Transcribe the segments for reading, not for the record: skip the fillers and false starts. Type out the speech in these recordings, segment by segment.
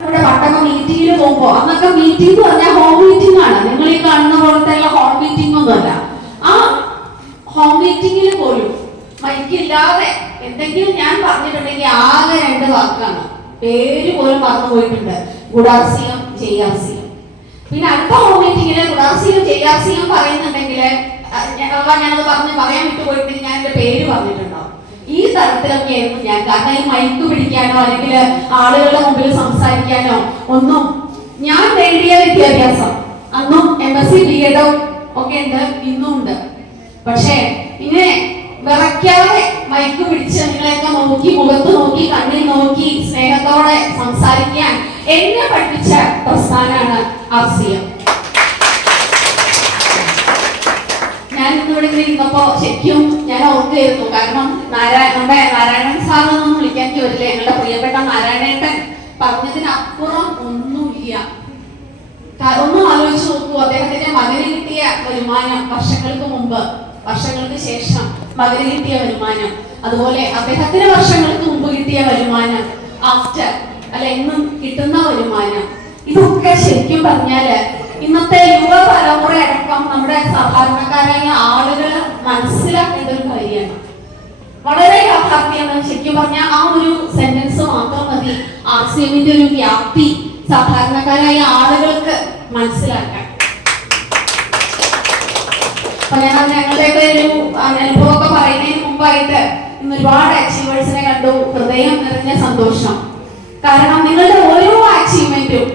ഇവിടെ പട്ടണ മീറ്റിങ്ങിന് പോകുമ്പോ അന്നൊക്കെ മീറ്റിംഗ് പറഞ്ഞാൽ ഹോം മീറ്റിംഗ് ആണ്. നിങ്ങൾ ഈ കാണുന്ന പോലത്തെ ഹോം മീറ്റിംഗ് ഒന്നുമല്ല. ആ ഹോം മീറ്റിംഗിൽ പോലും മൈക്കില്ലാതെ എന്തെങ്കിലും ഞാൻ പറഞ്ഞിട്ടുണ്ടെങ്കിൽ ആകെ 2 വാക്കാണ്. പേര് പോലും പറഞ്ഞു പോയിട്ടുണ്ട്, ഗുഡാർസിയം ചെയ്യാർസിയം. പിന്നെ അടുത്ത ഹോം മീറ്റിംഗില് ഗുഡാർസിയം ചെയ്യാർസിയം പറയുന്നുണ്ടെങ്കിൽ ഞാനത് പറയാൻ വിട്ടുപോയിട്ടുണ്ടെങ്കിൽ ഞാൻ എന്റെ പേര് പറഞ്ഞിട്ടുണ്ടാവും. ഈ തരത്തിലൊക്കെയായിരുന്നു ഞാൻ. കാരണം ഈ മൈക്ക് പിടിക്കാനോ അല്ലെങ്കിൽ ആളുകളുടെ മുമ്പിൽ സംസാരിക്കാനോ ഒന്നും ഞാൻ നേടിയ വിദ്യാഭ്യാസം അന്നും MSc B.Ed ഒക്കെ ഉണ്ട്, ഇന്നും ഉണ്ട്. പക്ഷേ ഇങ്ങനെ വിറയ്ക്കാതെ മൈക്ക് പിടിച്ച് നിങ്ങളെയൊക്കെ നോക്കി, മുഖത്ത് നോക്കി, കണ്ണിൽ നോക്കി സ്നേഹത്തോടെ സംസാരിക്കാൻ എന്നെ പഠിപ്പിച്ച പ്രസ്ഥാനമാണ് RCM. ഞാൻ ഇന്നിവിടെ ഇരുന്നപ്പോ ശരിക്കും ഞാൻ ഓർക്കുകയായിരുന്നു. കാരണം നമ്മുടെ നാരായണൻ സാറൊന്നും വിളിക്കാൻ വരില്ല, ഞങ്ങളുടെ പ്രിയപ്പെട്ട നാരായണേട്ടൻ പറഞ്ഞതിനപ്പുറം ഒന്നുമില്ല. ഒന്ന് ആലോചിച്ച് നോക്കൂ, അദ്ദേഹത്തിന്റെ മകന് കിട്ടിയ വരുമാനം വർഷങ്ങൾക്ക് മുമ്പ്, വർഷങ്ങൾക്ക് ശേഷം മകന് കിട്ടിയ വരുമാനം, അതുപോലെ അദ്ദേഹത്തിന് വർഷങ്ങൾക്ക് മുമ്പ് കിട്ടിയ വരുമാനം, ആഫ്റ്റർ അല്ല ഇന്നും കിട്ടുന്ന വരുമാനം, ഇതൊക്കെ ശരിക്കും പറഞ്ഞാല് ഇന്നത്തെ യുവതലമുറ അടക്കം നമ്മുടെ സാധാരണക്കാരായ ആളുകൾ മനസ്സിലാക്കേണ്ട ഒരു കാര്യമാണ്. വളരെ യാഥാർത്ഥ്യമാണ്. ശരിക്കും പറഞ്ഞാൽ ആ ഒരു സെന്റൻസ് മാത്രം മതി RCMന്റെ ഒരു വ്യാപ്തി സാധാരണക്കാരായ ആളുകൾക്ക് മനസ്സിലാക്കാൻ. അപ്പൊ ഞങ്ങളുടെയൊക്കെ ഒരു അനുഭവമൊക്കെ പറയുന്നതിന് മുമ്പായിട്ട് ഇന്ന് ഒരുപാട് അച്ചീവേഴ്സിനെ കണ്ടു. ഹൃദയം നിറഞ്ഞ സന്തോഷം. കാരണം നിങ്ങളുടെ ഓരോ അച്ചീവ്മെന്റും,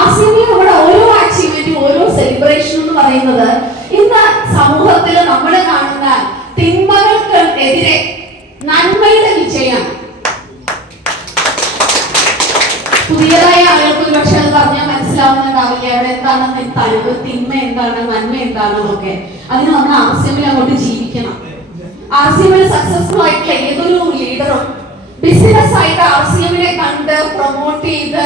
RCMയുടെ ഓരോ അച്ചീവ്മെന്റും, ഓരോ സെലിബ്രേഷനും എന്ന് പറയുന്നത് ഇന്ന് സമൂഹത്തിൽ നമ്മൾ കാണുന്ന തിന്മകൾക്ക് എതിരെ നന്മയുടെ വിജയം. പുതിയതായ ആളുകൾക്ക് ഒരു പക്ഷെ അത് പറഞ്ഞാൽ മനസ്സിലാവുന്നുണ്ടാവില്ല അവിടെ എന്താണ് തിന്മ എന്താണ്, നന്മ എന്താണെന്നൊക്കെ. അതിന് നമ്മൾ RCMൽ അങ്ങോട്ട് ജീവിക്കണം. RCMൽ സക്സസ്ഫുൾ ആയിട്ടുള്ള ഏതൊരു ലീഡറും ബിസിനസ് ആയിട്ട് RCMനെ കണ്ട് പ്രൊമോട്ട് ചെയ്ത്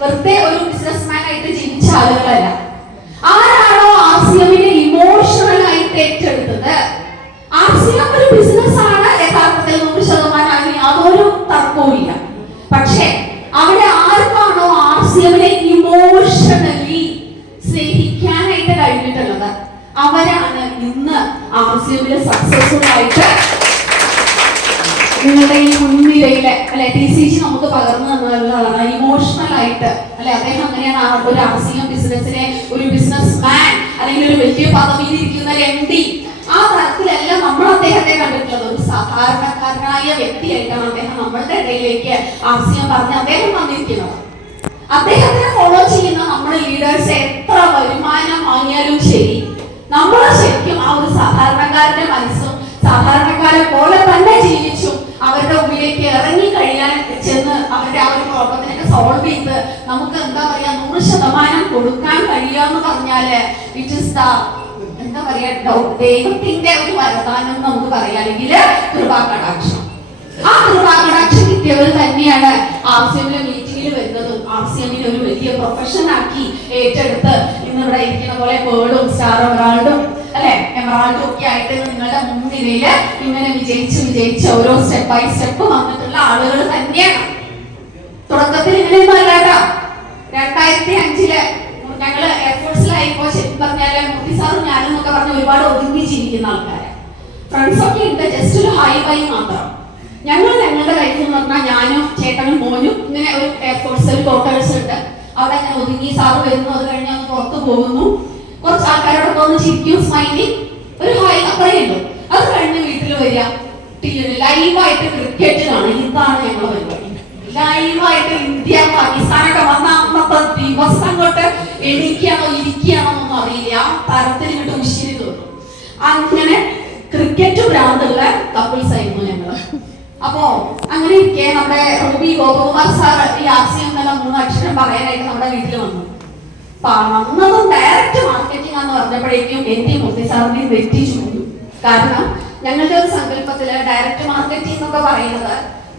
വെറുതെ ഒരു ബിസിനസ്മാൻ ആയിട്ട് ജീവിച്ച ആളുകളല്ല. ആരാണോ RCMനെ ഇമോഷണൽ ആയിട്ട് ഏറ്റെടുത്തത്, RCM ഒരു ബിസിനസ് ആണ് യഥാർത്ഥത്തിൽ 100% യാതൊരു തർക്കവുമില്ല. പക്ഷേ അവിടെ ആർക്കാണോ RCMനെ ഇമോഷണലി സ്നേഹിക്കാനായിട്ട് കഴിഞ്ഞിട്ടുള്ളത് അവരാണ് ഇന്ന് RCMല് സക്സസ്ഫുൾ ആയിട്ട് നിങ്ങളുടെ ഈ മുൻനിരയിലെ അല്ലെ TCG നമുക്ക് പകർന്നു തന്നുള്ളതാണ്. ഇമോഷണൽ ആയിട്ട് അല്ലെ അദ്ദേഹം അങ്ങനെയാണ് ഒരു RCM ബിസിനസിനെ ഒരു ബിസിനസ് മാൻ അല്ലെങ്കിൽ ഒരു വലിയ പദവിയിൽ ഇരിക്കുന്ന ഒരു MD ആ തരത്തിലെല്ലാം നമ്മൾ അദ്ദേഹത്തെ കണ്ടിട്ടുള്ളത്. ഒരു സാധാരണക്കാരനായ വ്യക്തിയായിട്ടാണ് അദ്ദേഹം നമ്മളുടെ ഇടയിലേക്ക് RCM പറഞ്ഞ് അദ്ദേഹം വന്നിരിക്കുന്നത്. അദ്ദേഹത്തിനെ ഫോളോ ചെയ്യുന്ന നമ്മുടെ ലീഡേഴ്സ് എത്ര വരുമാനം വാങ്ങിയാലും ശരി, നമ്മൾ ശരിക്കും ആ ഒരു സാധാരണക്കാരന്റെ മനസ്സും സാധാരണക്കാരെ പോലെ തന്നെ ജീവിച്ചും അവരുടെ ഉള്ളിലേക്ക് ഇറങ്ങി കഴിയാൻ ചെന്ന് അവരുടെ ആ ഒരു പ്രോബ്ലത്തിനൊക്കെ സോൾവ് ചെയ്ത് നമുക്ക് എന്താ പറയാ 100% കൊടുക്കാൻ കഴിയാന്ന് പറഞ്ഞാല് ഇറ്റ് ഇസ് ദ എന്താ പറയാ ദൈവത്തിന്റെ ഒരു വരദാനം എന്ന് നമുക്ക് പറയാം, അല്ലെങ്കിൽ കൃപാകടാക്ഷം. ആ കൃപാകടാക്ഷം കിട്ടിയവർ തന്നെയാണ് RCMലെ മീറ്റിംഗിൽ വരുന്നതും RCMനെ ഒരു വലിയ പ്രൊഫഷൻ ആക്കി ഏറ്റെടുത്ത് ഇന്ന് ഇവിടെ ഇരിക്കുന്ന പോലെ പേളും സ്റ്റാർ എമറാൾഡും അല്ലെ എമറാൾഡും ഒക്കെ ആയിട്ട് നിങ്ങളുടെ മുൻനിരയില് ഇങ്ങനെ വിജയിച്ച് ഓരോ സ്റ്റെപ്പ് ബൈ സ്റ്റെപ്പ് വന്നിട്ടുള്ള ആളുകൾ തന്നെയാണ്. തുടക്കത്തിൽ ഇങ്ങനെയൊന്നും അല്ലാട്ടോ. 2005 ഞങ്ങള് എയർഫോഴ്സിലായിപ്പോ ശരിക്കും പറഞ്ഞാല് മൂർത്തി സാറും ഞാനും എന്നൊക്കെ പറഞ്ഞ ഒരുപാട് ഒതുങ്ങി ജീവിക്കുന്ന ആൾക്കാരെ ഫ്രണ്ട്സ് ഒക്കെ ഉണ്ട്. ജസ്റ്റ് ഒരു ഹൈ ബൈ മാത്രം. ഞങ്ങളുടെ ലൈഫ് എന്ന് പറഞ്ഞാൽ ഞാനും ചേട്ടനും മോനും ഇങ്ങനെ ഒരു എയർഫോഴ്സിൽ ക്വാർട്ടേഴ്സ് ഉണ്ട്. അവിടെ അങ്ങനെ ഒതുങ്ങി സാറ് വരുന്നു, അത് കഴിഞ്ഞ് ഒന്ന് പുറത്തു പോകുന്നു, കുറച്ച് ആൾക്കാരോടൊക്കെ ഒന്ന് ചിരിക്കും, സ്മൈലിംഗ്, ഒരു ഹൈ അത്രയേ ഉള്ളൂ. അത് കഴിഞ്ഞ് വീട്ടിൽ വരിക, ലൈവായിട്ട് ക്രിക്കറ്റ് കാണും. ഇതാണ് ഞങ്ങളുടെ പരിപാടി. ലൈവായിട്ട് ഇന്ത്യ പാകിസ്ഥാനൊക്കെ വന്ന അന്നത്തെ ദിവസം തൊട്ട് എണീക്കാണോ ഇരിക്കുകയാണോ എന്നൊന്നും അറിയില്ല. ആ തരത്തിൽ ഇങ്ങോട്ട് ഉശിരി തോന്നും. അങ്ങനെ ക്രിക്കറ്റ് ഭ്രാന്തുള്ള കപ്പിൾസ് ആയിരുന്നു ഞങ്ങള്. അപ്പോ അങ്ങനെ ഇരിക്കെ നമ്മുടെ റൂബി ഗോപകുമാർ സാർ ഈ RCM എന്നുള്ള 3 അക്ഷരം പറയാനായിട്ട് നമ്മുടെ വീട്ടിൽ വന്നു. വന്നതും ഡയറക്റ്റ് മാർക്കറ്റിംഗ് ആണെന്ന് പറഞ്ഞപ്പോഴേക്കും എന്റെ മൂർത്തി സാറിനെ വെറ്റിച്ചു. കാരണം ഞങ്ങളുടെ ഒരു സങ്കല്പത്തില് ഡയറക്റ്റ് മാർക്കറ്റിംഗ് എന്നൊക്കെ പറയുന്നത്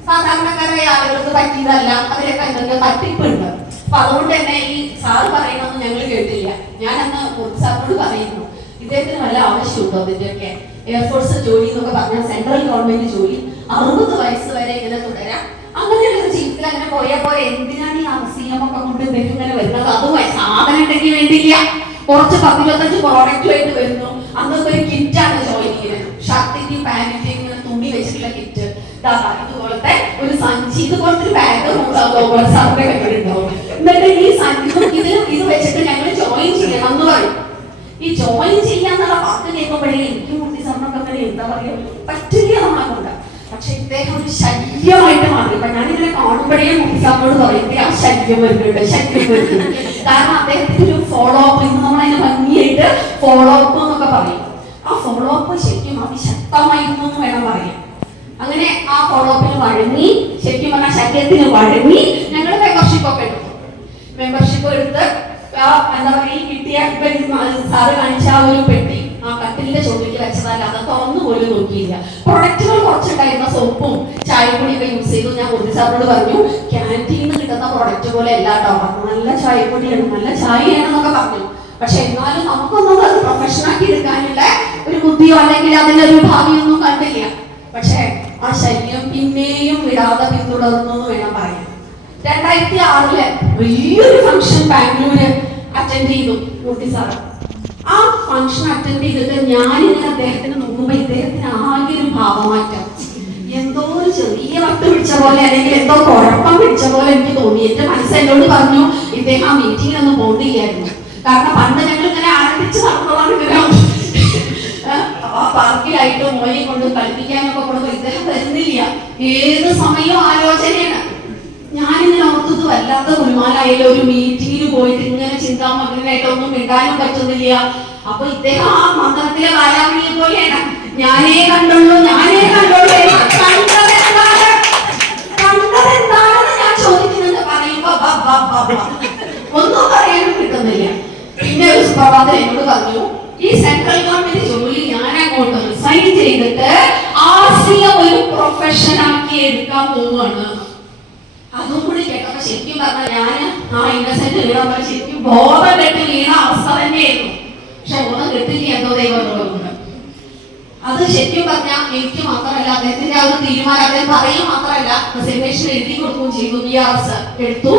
സാധാരണക്കാരായ ആളുകൾക്ക് പറ്റിയതല്ല, അതിലൊക്കെ എന്തെങ്കിലും തട്ടിപ്പുണ്ട്. അപ്പൊ അതുകൊണ്ട് തന്നെ ഈ സാറ് പറയുന്നതൊന്നും ഞങ്ങൾ കേട്ടില്ല. ഞാനന്ന് മൂർത്തി സാറിനോട് പറയുന്നു, ഇദ്ദേഹത്തിന് വല്ല ആവശ്യമുണ്ടോ അതിന്റെയൊക്കെ? എയർഫോഴ്സ് ജോലി എന്നൊക്കെ പറഞ്ഞാൽ സെൻട്രൽ ഗവൺമെന്റ് ജോലി, 60 വയസ്സ് വരെ ഇങ്ങനെ തുടരാം, അങ്ങനെയുള്ള ജീവിതത്തിൽ അങ്ങനെ പോയാൽ എന്തിനാണ് ഈ RCM ഒക്കെ കൊണ്ട് ഇദ്ദേഹം ഇങ്ങനെ വരുന്നത്? അതുമായി സാധനം ഉണ്ടെങ്കിൽ വേണ്ടിയില്ല, കുറച്ച് 10-25 പ്രോഡക്റ്റുമായിട്ട് വരുന്നു. അന്നൊക്കെ ഒരു കിറ്റാണ് ജോയിൻ ചെയ്യുന്നത്, ഷർട്ടിന്റെയും പാന്റിന്റെയും ഇങ്ങനെ തുണി വെച്ചിട്ടുള്ള കിറ്റ്, ഇതുപോലത്തെ ഒരു സഞ്ചി, ഇതുപോലത്തെ ഒരു ബാഗ് സാറിന്റെ കയ്യിലുണ്ടാവും. എന്നിട്ട് ഈ സഞ്ചി ഇത് വെച്ചിട്ട് ഞങ്ങൾ ജോയിൻ ചെയ്യണം എന്ന് പറയും. ഈ ജോയിൻ ചെയ്യാന്നുള്ള വാക്ക് കേൾക്കുമ്പോഴേ എനിക്ക് മുട്ടി സാറിനൊക്കെ അങ്ങനെ എന്താ പറയുക പറ്റില്ല നമ്മളെ കൊണ്ട്. പക്ഷെ ഇദ്ദേഹം ഒരു ശല്യമായിട്ട് മാറി. ഇപ്പൊ ഞാനിങ്ങനെ കാണുമ്പോഴേ മുട്ടി സാറിനോട് പറയും ആ ശല്യം വരുന്നുണ്ട്, ശല്യം വരുന്നുണ്ട്. കാരണം അദ്ദേഹത്തിന്റെ ഒരു ഫോളോ അപ്പ്, ഇന്ന് നമ്മളതിനെ ഭംഗിയായിട്ട് ഫോളോ അപ്പ് എന്നൊക്കെ പറയും. ആ ഫോളോ അപ്പ് ശരിക്കും അതിശക്തമായിരുന്നു എന്ന് വേണം പറയാൻ. അങ്ങനെ ആ ഫോളോ അപ്പിന് വഴങ്ങി, ശരിക്കും പറഞ്ഞാൽ ശല്യത്തിന് വഴങ്ങി ഞങ്ങൾ മെമ്പർഷിപ്പ് ഒക്കെ എടുത്തു. മെമ്പർഷിപ്പ് എടുത്ത് എന്താ പറയുക, ഈ കിട്ടിയ സാറ് കാണിച്ച ആ ഒരു പെട്ടി ആ കട്ടിലിന്റെ ചോട്ടിലേക്ക് വെച്ചതല്ല, അത് തുറന്നു പോലും നോക്കിയില്ല. പ്രൊഡക്റ്റുകൾ കുറച്ചുണ്ടായിരുന്ന സോപ്പും ചായപ്പൊടിയൊക്കെ യൂസ് ചെയ്തു. ഞാൻ മോദി സാറിനോട് പറഞ്ഞു ക്യാൻറ്റീനിൽ കിട്ടുന്ന പ്രൊഡക്റ്റ് പോലെ അല്ല കേട്ടോ, നല്ല ചായപ്പൊടിയാണ്, നല്ല ചായയാണെന്നൊക്കെ പറഞ്ഞു. പക്ഷെ എന്നാലും നമുക്കൊന്നും അത് പ്രൊഫഷനാക്കി എടുക്കാനുള്ള ഒരു ബുദ്ധിയോ അല്ലെങ്കിൽ അതിനൊരു ഭാവിയൊന്നും കണ്ടില്ല. പക്ഷെ ആ ശല്യം പിന്നെയും വിടാതെ പിന്തുടർന്നു എന്ന് വേണം പറയാൻ. 2006 വലിയൊരു ഫംഗ്ഷൻ ബാംഗ്ലൂര് അറ്റൻഡ് ചെയ്തു മോദി സാറ്. ആ ഫംഗ്ഷൻ അറ്റൻഡ് ചെയ്തിട്ട് ഞാനിങ്ങനെ അദ്ദേഹത്തിന് നോക്കുമ്പോ ഇദ്ദേഹത്തിന് ആകെ ഒരു ഭാവമാറ്റം, എന്തോ ഒരു ചെറിയ വട്ട് പിടിച്ച പോലെ അല്ലെങ്കിൽ എന്തോ കുഴപ്പം പിടിച്ച പോലെ എനിക്ക് തോന്നി. എന്റെ മനസ്സ് എന്നോട് പറഞ്ഞു ഇദ്ദേഹം ആ മീറ്റിങ്ങിനൊന്നും പോകണ്ടില്ലായിരുന്നു. കാരണം പണ്ട് ഞങ്ങൾ ഇങ്ങനെ ആരംഭിച്ച് നടന്നതാണ്, ഇങ്ങനെ പാർക്കിലായിട്ട് മോനെ കൊണ്ട് കളിപ്പിക്കാനൊക്കെ കൊടുക്കും. ഇദ്ദേഹം വരുന്നില്ല, ഏത് സമയവും ആലോചനയാണ്. ഞാനിങ്ങനെ ഓർത്തത് വല്ലാത്ത കുലുമാലായാലും ഒരു മീറ്റിങ്ങിന് പോയിട്ട് ഇങ്ങനെ ചിന്താമഗ്നായിട്ടൊന്നും മിണ്ടാനും പറ്റുന്നില്ല. അപ്പൊ ഇദ്ദേഹം ആ മന്ത്രത്തിലെ ബാലാമണിയെ പോലെയാണ്, ഞാനേ കണ്ടുള്ളൂ കണ്ടതെന്താണെന്ന് ഞാൻ ചോദിക്കുന്നത് പറയുമ്പോ ഒന്നും പറയാനും കിട്ടുന്നില്ല. പിന്നെ ഒരു സുപ്രഭാതം എന്നോട് പറഞ്ഞു ഈ സെൻട്രൽ ഗവൺമെന്റ് ജോലി ഞാൻ അങ്ങോട്ട് റിസൈൻ ചെയ്തിട്ട് RCM ഒരു പ്രൊഫഷനാക്കി എടുക്കാൻ പോവുകയാണ്. അതും കൂടി കേട്ടപ്പോ ശരിക്കും പറഞ്ഞാൽ ഞാൻ ആ ഇന്നസെന്റ് വീണ ശരിക്കും ബോധം കെട്ട് വീണ അവസ്ഥ തന്നെയായിരുന്നു. പക്ഷെ ബോധം കെട്ടില്ല, എന്തോ ദൈവമുണ്ട്. അത് ശരിക്കും പറഞ്ഞാൽ എനിക്ക് മാത്രമല്ല, അദ്ദേഹത്തിന്റെ ആ ഒരു തീരുമാനം അദ്ദേഹം പറയും മാത്രമല്ല, റെസിഗ്നേഷൻ എഴുതി കൊടുക്കുകയും ചെയ്തു. BRS എടുത്തു.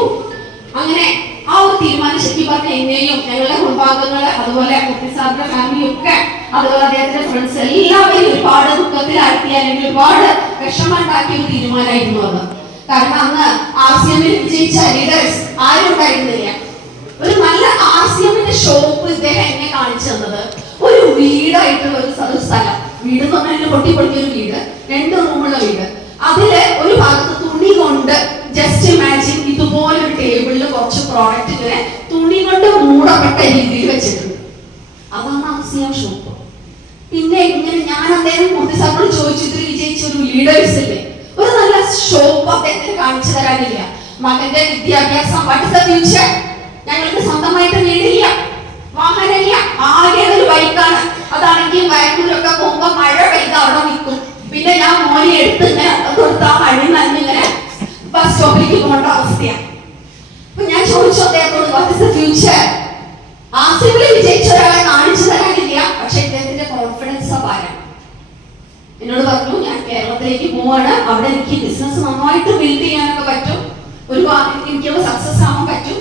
അങ്ങനെ ആ ഒരു തീരുമാനം ശരിക്കും പറഞ്ഞാൽ എന്നെയും ഞങ്ങളുടെ കുടുംബാംഗങ്ങള് അതുപോലെ മുത്തി സാറിന്റെ ഫാമിലി ഒക്കെ അതുപോലെ അദ്ദേഹത്തിന്റെ ഫ്രണ്ട്സ് എല്ലാവരും ഒരുപാട് ദുഃഖത്തിലാക്കി അല്ലെങ്കിൽ ഒരുപാട് വിഷമം ഉണ്ടാക്കിയ ഒരു തീരുമാനമായിരുന്നു അത്. കാരണം അന്ന് RCM-ൽ വിജയിച്ച ലീഡേഴ്സ് ആരും ഉണ്ടായിരുന്നില്ല. ഒരു നല്ല RCM-ന്റെ ഷോപ്പ് ഇദ്ദേഹം എന്നെ കാണിച്ചു തന്നത് ഒരു വീടായിട്ടുള്ള ഒരു സ്ഥലം. വീട് എന്ന് പറഞ്ഞാൽ പൊട്ടിപ്പൊളിക്കൊരു വീട്, 2 റൂമുള്ള വീട്. അതില് ഒരു ഭാഗത്ത് തുണി കൊണ്ട് ജസ്റ്റ് ഇമാജിൻ ഇതുപോലെ ഒരു ടേബിളിൽ കുറച്ച് പ്രോഡക്റ്റ് ഇങ്ങനെ തുണി കൊണ്ട് മൂടപ്പെട്ട രീതിയിൽ വെച്ചിട്ടുണ്ട്. അതാണ് RCM ഷോപ്പ്. പിന്നെ ഇങ്ങനെ ഞാൻ അദ്ദേഹം മോദി സാറിനോട് ചോദിച്ചു, ഇതിൽ വിജയിച്ച ഒരു ലീഡേഴ്സ് ഇല്ലേ, ഒരു നല്ല ഷോപ്പ് അദ്ദേഹത്തിന് കാണിച്ചു തരാനില്ല. മകന്റെ വിദ്യാഭ്യാസം, വാട്ട് ഇസ് ദ ഫ്യൂച്ചർ? ഞങ്ങൾക്ക് സ്വന്തമായിട്ട് വീടില്ല, വാഹനമില്ല, ആകെ ഒരു ബൈക്കാണ്. അതാണെങ്കിൽ ബാംഗ്ലൂരൊക്കെ പോകുമ്പോ മഴ പെയ്ത് അവിടെ നിൽക്കും. പിന്നെ ഞാൻ മോനെ എടുത്ത് ഇങ്ങനെ കൊടുത്താൽ മഴ നന്നിങ്ങനെ ബസ് സ്റ്റോപ്പിലേക്ക് പോകേണ്ട അവസ്ഥയാണ്. അപ്പൊ ഞാൻ ചോദിച്ചു അദ്ദേഹത്തോട് വാട്ട് ഇസ് ദ ഫ്യൂച്ചർ? RCM-ൽ വിജയിച്ച ഒരാളെ കാണിച്ചു തരാനില്ല, പക്ഷെ ഇദ്ദേഹത്തിന്റെ കോൺഫിഡൻസ് അപാരം. എന്നോട് പറഞ്ഞു ഞാൻ കേരളത്തിലേക്ക് പോവാണ്, അവിടെ എനിക്ക് ബിസിനസ് നന്നായിട്ട് ബിൽഡ് ചെയ്യാനൊക്കെ പറ്റും, ഒരുപാട് എനിക്കുള്ള സക്സസ് ആവാൻ പറ്റും.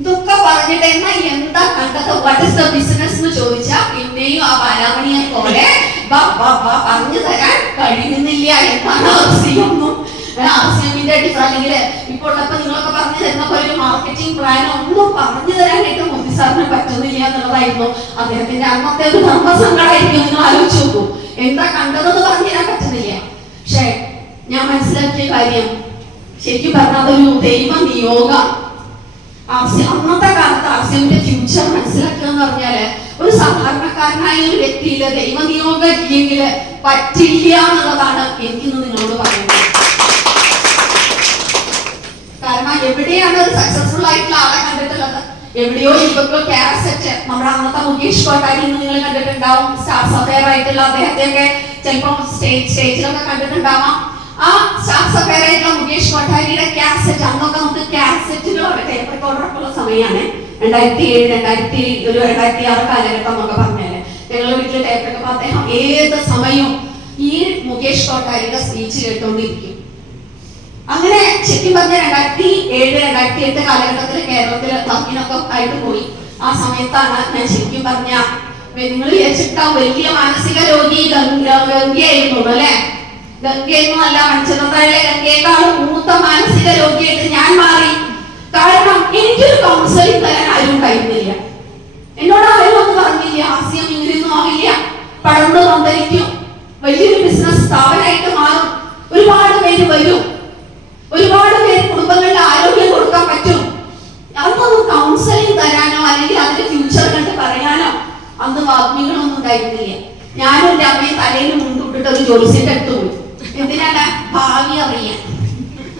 ഇതൊക്കെ പറഞ്ഞിട്ട് എന്നാ എന്താ കണ്ടത്, വാട്ട് ഇസ് ദ ബിസിനസ് എന്ന് ചോദിച്ചാൽ പിന്നെയും ആ ബാലാമണിയെ പോലെ പറഞ്ഞു തരാൻ കഴിയുന്നില്ല എന്നാണ് RCM-ന്റെ അല്ലെങ്കിൽ ഇപ്പോൾ ഉള്ളപ്പോ നിങ്ങളൊക്കെ പറഞ്ഞു തരുന്ന പോലെ ഒരു മാർക്കറ്റിംഗ് പ്ലാൻ ഒന്നും പറഞ്ഞു തരാനായിട്ട് മോദി സാറിന് പറ്റുന്നില്ല എന്നുള്ളതായിരുന്നു അദ്ദേഹത്തിന്റെ അന്നത്തെ ഒരു ധർമ്മസങ്കടമായിരിക്കും. നിങ്ങൾ ആലോചിച്ച് നോക്കൂ, എന്താ കണ്ടതെന്ന് പറഞ്ഞു തരാൻ പറ്റുന്നില്ല. പക്ഷെ ഞാൻ മനസ്സിലാക്കിയ കാര്യം ശരിക്കും പറഞ്ഞാൽ അതൊരു ദൈവ നിയോഗം. അന്നത്തെ കാലത്ത് RCM-ന്റെ ഫ്യൂച്ചർ മനസ്സിലാക്കുക എന്ന് പറഞ്ഞാല് ഒരു സാധാരണക്കാരനായ ഒരു വ്യക്തിയില് ദൈവനിയോഗം ഇല്ലെങ്കിൽ പറ്റില്ല എന്നുള്ളതാണ് എനിക്കിന്ന് നിങ്ങളോട് പറയുന്നത്. കാരണം എവിടെയാണ് ഒരു സക്സസ്ഫുൾ ആയിട്ടുള്ള ആളെ കണ്ടിട്ടുള്ളത്? എവിടെയോ ഇപ്പൊ കാസറ്റ് നമ്മുടെ അന്നത്തെ മുകേഷ് കൊട്ടാരി നിങ്ങൾ കണ്ടിട്ടുണ്ടാവും. സ്റ്റാർസ് അഫെയർ ആയിട്ടുള്ള അദ്ദേഹത്തെയൊക്കെ ചിലപ്പോൾ സ്റ്റേജിലൊക്കെ കണ്ടിട്ടുണ്ടാവാം. ആ സ്റ്റാർസ് അഫെയർ ആയിട്ടുള്ള മുകേഷ് കൊട്ടാരിയുടെ കാസറ്റ്, അന്നൊക്കെ നമുക്ക് കാസറ്റിലൂടെ ടേപ്പ് റെക്കോർഡറൊക്കെ ഉള്ള സമയമാണ്. 2007, 2006 കാലഘട്ടം എന്നൊക്കെ പറഞ്ഞാല് ഞങ്ങളുടെ വീട്ടിൽ ടേപ്പ് റെക്കോർഡ്. അദ്ദേഹം ഏത് സമയവും ഈ മുകേഷ് കൊട്ടാരിയുടെ സ്പീച്ച് കേട്ടോണ്ടിരിക്കും. അങ്ങനെ ശരിക്കും പറഞ്ഞ 2007-2008 കാലഘട്ടത്തിൽ കേരളത്തിൽ തമ്മിലൊക്കെ ആയിട്ട് പോയി. ആ സമയത്താണ് ഞാൻ ശരിക്കും പറഞ്ഞ, നിങ്ങൾ വിചാരിച്ചിട്ട വലിയ മാനസിക രോഗി ഗംഗയായിരുന്നു അല്ലെ, ഗംഗയൊന്നും അല്ല, മനുഷ്യത്താഴിലെ ഗംഗയെക്കാളും മൂത്ത മാനസിക രോഗിയായിട്ട് ഞാൻ മാറി. കാരണം എനിക്കൊരു കൗൺസിലിംഗ് തരാൻ ആരും കഴിയുന്നില്ല. എന്നോട് ആരും ഒന്നും പറഞ്ഞില്ല, ഹാസ്യം ഇങ്ങനെയൊന്നും ആവില്ല, പടർന്നു പന്തലിക്കും, വലിയൊരു ബിസിനസ് സ്ഥാപനമായിട്ട് മാറും, ഒരുപാട് പേര് വരും, ഒരുപാട് പേര് കുടുംബങ്ങളുടെ ആരോഗ്യം കൊടുക്കാൻ പറ്റും. അതൊന്നും കൗൺസിലിംഗ് തരാനോ അല്ലെങ്കിൽ അതിന്റെ ഫ്യൂച്ചർ കണ്ട് പറയാനോ അന്ന് വാഗ്മികളൊന്നും ഉണ്ടായിരുന്നില്ല. ഞാനും എന്റെ അമ്മയും തലയിൽ മുൻകൂട്ടിട്ട് ഒരു ജോലിസിന്റെ അടുത്ത് പോയി. എന്തിനാണ്? ഭാവി അറിയാൻ.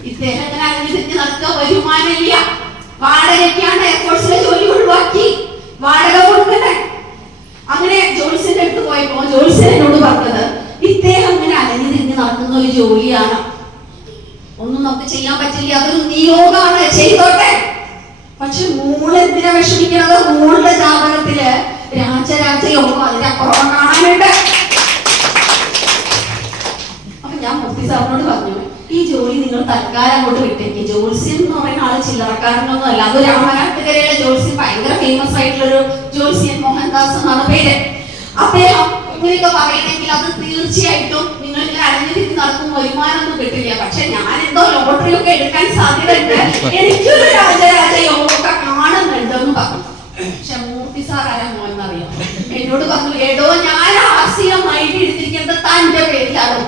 ഇദ്ദേഹത്തിന് അനുസരിച്ച് നടക്കുക, വരുമാനമില്ല, വാടകയ്ക്കാണ് എയർഫോഴ്സിലെ ജോലി ഒഴിവാക്കി, വാടക കൊടുക്കട്ടെ. അങ്ങനെ ജോലിസിന്റെ അടുത്ത് പോയപ്പോ ജോലിസൻ എന്നോട് പറഞ്ഞത്, ഇദ്ദേഹം ഇങ്ങനെ അലഞ്ഞു തിരിഞ്ഞ് നടക്കുന്ന ഒരു ജോലിയാണ്, ഒന്നും നമുക്ക് ചെയ്യാൻ പറ്റില്ല, അതൊരു നിയോഗമാണ്, ചെയ്തോട്ടെ. പക്ഷെ മോള് എന്തിനാ വിഷമിക്കണത്? മോളുടെ ജാതകത്തില് രാജയോഗം അതിന്റെ അപ്പുറം കാണാനുണ്ട്. അപ്പൊ ഞാൻ മൂർത്തി സാറിനോട് പറഞ്ഞു, ഈ ജോലി നിങ്ങൾ തൽക്കാലം അങ്ങോട്ട് വിട്ടേക്ക്. ജോത്സ്യം എന്ന് പറയുന്ന ആള് ചില്ലറക്കാരനൊന്നും അല്ല, അത് രാമനാട്ടുകരയിലെ ജോത്സ്യം, ഭയങ്കര ഫേമസ് ആയിട്ടുള്ളൊരു ജോത്സ്യൻ, മോഹൻദാസ് എന്നാണ് പേര്. അദ്ദേഹം ഇങ്ങനെയൊക്കെ പറയണമെങ്കിൽ അത് തീർച്ചയായിട്ടും നിങ്ങൾ ഇങ്ങനെ അടഞ്ഞിരിച്ച് നടക്കും, വരുമാനമൊന്നും കിട്ടില്ല. പക്ഷെ ഞാൻ എന്തോ ലോട്ടറി ഒക്കെ എടുക്കാൻ സാധ്യതയുണ്ട്, എനിക്കൊരു രാജയോഗമൊക്കെ കാണുന്നുണ്ടെന്ന് പറഞ്ഞു. പക്ഷെ മൂർത്തി സാർ ആരാ മോനെന്നറിയാം, എന്നോട് പറഞ്ഞു, ഏടോ ഞാൻ ആശയമായിട്ട് എടുത്തിരിക്കുന്നത് തന്റെ പേരിലാണ്.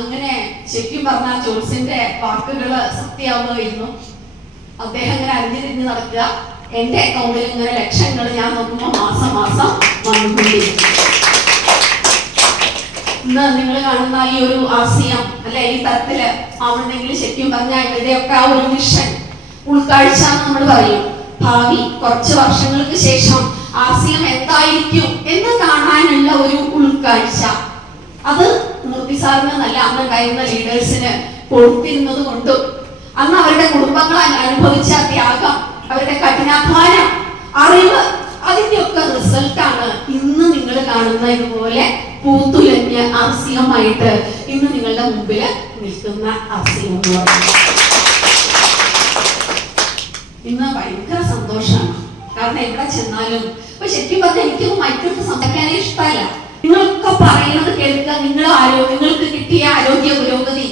അങ്ങനെ ശരിക്കും പറഞ്ഞാൽ ജോത്സ്യന്റെ വാക്കുകള് സത്യമാവുമായിരുന്നു. അദ്ദേഹം ഇങ്ങനെ അരിഞ്ഞിരിഞ്ഞ് നടക്കുക, എന്റെ അക്കൗണ്ടിൽ ഇങ്ങനെ ലക്ഷങ്ങൾ ഞാൻ നോക്കുമ്പോൾ മാസം മാസം വന്നുകൊണ്ടിരിക്കും. ഇന്ന് നിങ്ങൾ കാണുന്ന ഈ ഒരു ആശയം അല്ലെ, ഈ തരത്തില് ആവുന്നെങ്കിൽ ശരിക്കും പറഞ്ഞാൽ ഇവരുടെയൊക്കെ ആ ഒരു വിഷൻ, ഉൾക്കാഴ്ച നമ്മൾ പറയും. ഭാവി കുറച്ച് വർഷങ്ങൾക്ക് ശേഷം ആശയം എന്തായിരിക്കും എന്ന് കാണാനുള്ള ഒരു ഉൾക്കാഴ്ച, അത് മൂർത്തി സാറിന് നല്ല അന്നുണ്ടായിരുന്ന ലീഡേഴ്സിന് കൊടുത്തിരുന്നത് കൊണ്ടും അന്ന് അവരുടെ കുടുംബങ്ങൾ അനുഭവിച്ച ത്യാഗം, അവരുടെ കഠിനാധ്വാനം, അറിവ്, അതിന്റെയൊക്കെ റിസൾട്ടാണ് ഇന്ന് നിങ്ങൾ കാണുന്ന ഇതുപോലെ പൂത്തുലഞ്ഞ ആശയമായിട്ട് ഇന്ന് നിങ്ങളുടെ മുമ്പിൽ നിൽക്കുന്ന ആശയം എന്ന് പറയുന്നത്. ഇന്ന് ഭയങ്കര സന്തോഷമാണ്, കാരണം എവിടെ ചെന്നാലും ഇപ്പൊ ശരിക്കും പറഞ്ഞാൽ എനിക്കൊന്നും മറ്റൊരു സംസാരിക്കാനേ ഇഷ്ടമല്ല. നിങ്ങളൊക്കെ പറയുന്നത് കേൾക്കുക, നിങ്ങൾക്ക് കിട്ടിയ ആരോഗ്യ പുരോഗതി,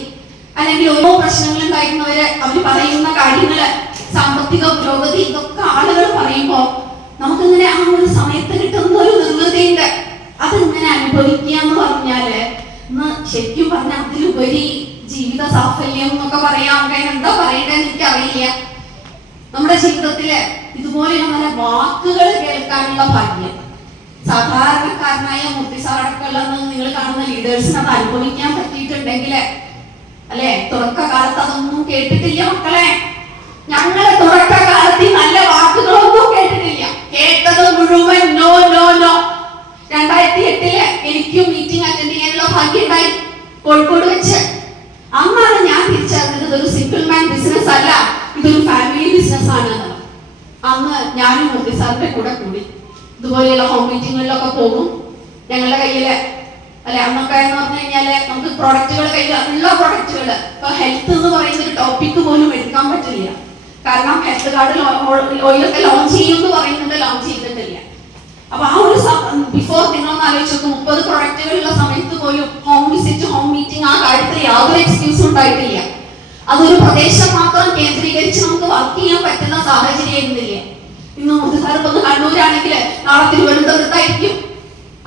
അല്ലെങ്കിൽ ഓരോ പ്രശ്നങ്ങൾ ഉണ്ടായിരുന്നവര് അവര് പറയുന്ന കാര്യങ്ങള്, സാമ്പത്തിക പുരോഗതി, ഇതൊക്കെ ആളുകൾ പറയുമ്പോ നമുക്കിങ്ങനെ ആ ഒരു സമയത്ത് കിട്ടുന്ന ഒരു നിർവൃതിയുണ്ട്. അതിങ്ങനെ അനുഭവിക്കുക എന്ന് പറഞ്ഞാല് ഇന്ന് ശരിക്കും പറഞ്ഞാൽ അതിലുപരി ജീവിത സാഫല്യം എന്നൊക്കെ പറയാം, എന്താ പറയേണ്ടതെന്ന് എനിക്കറിയില്ല. നമ്മുടെ ജീവിതത്തില് ഇതുപോലെയുള്ള നല്ല വാക്കുകൾ കേൾക്കാനുള്ള ഭാഗ്യം സാധാരണക്കാരനായ മൂർത്തി സാറടക്കമുള്ള നിങ്ങൾ കാണുന്ന ലീഡേഴ്സിന് അത് അനുഭവിക്കാൻ പറ്റിയിട്ടുണ്ടെങ്കിൽ അല്ലെ, തുടക്കകാലത്ത് അതൊന്നും കേട്ടിട്ടില്ല മക്കളെ. ഞങ്ങള് തുടക്കകാലത്ത് നല്ല വാക്കുകളൊന്നും കേട്ടിട്ടില്ല, കേട്ടത് മുഴുവൻ നോ നോ നോ. 2008 എനിക്കും മീറ്റിംഗ് അറ്റൻഡ് ചെയ്യാനുള്ള ഭാഗ്യം ഉണ്ടായി കോഴിക്കോട് വെച്ച്. അന്നാണ് ഞാൻ തിരിച്ചറിഞ്ഞത് ഇതൊരു സിംഗിൾ മാൻ ബിസിനസ് അല്ല, ഇതൊരു ഫാമിലി ബിസിനസ് ആണ്. അന്ന് ഞാനും മൂർത്തി സാറിന്റെ കൂടെ കൂടി ഇതുപോലെയുള്ള ഹോം മീറ്റിങ്ങുകളിലൊക്കെ പോകും. ഞങ്ങളുടെ കയ്യില് അല്ലെ അന്നൊക്കെ എന്ന് പറഞ്ഞു കഴിഞ്ഞാല് നമുക്ക് പ്രൊഡക്റ്റുകൾ ഉള്ള പ്രൊഡക്റ്റുകൾ, ഇപ്പൊ ഹെൽത്ത് എന്ന് പറയുന്ന ഒരു ടോപ്പിക് പോലും എടുക്കാൻ പറ്റില്ല. കാരണം ഹെൽത്ത് കാർഡ് ഓയിലൊക്കെ ലോഞ്ച് ചെയ്യുമെന്ന് പറയുന്നുണ്ട്, ലോഞ്ച് ചെയ്തിട്ടില്ല. അപ്പൊ ആ ഒരു ബിഫോർ നിങ്ങളൊന്ന് ആലോചിച്ച് നോക്കും, 30 പ്രൊഡക്റ്റുകളുള്ള സമയത്ത് പോലും ഹോം വിസിറ്റ്, ഹോം മീറ്റിംഗ് ആ കാര്യത്തിൽ യാതൊരു എക്സ്ക്യൂസും ഉണ്ടായിട്ടില്ല. അതൊരു പ്രദേശം മാത്രം കേന്ദ്രീകരിച്ച് നമുക്ക് വർക്ക് ചെയ്യാൻ പറ്റുന്ന സാഹചര്യം ആയിരുന്നില്ല. ഇന്ന് മൂർത്തി സാർ ഇപ്പൊ കണ്ണൂരാണെങ്കിൽ നാളെ തിരുവനന്തപുരത്തായിരിക്കും,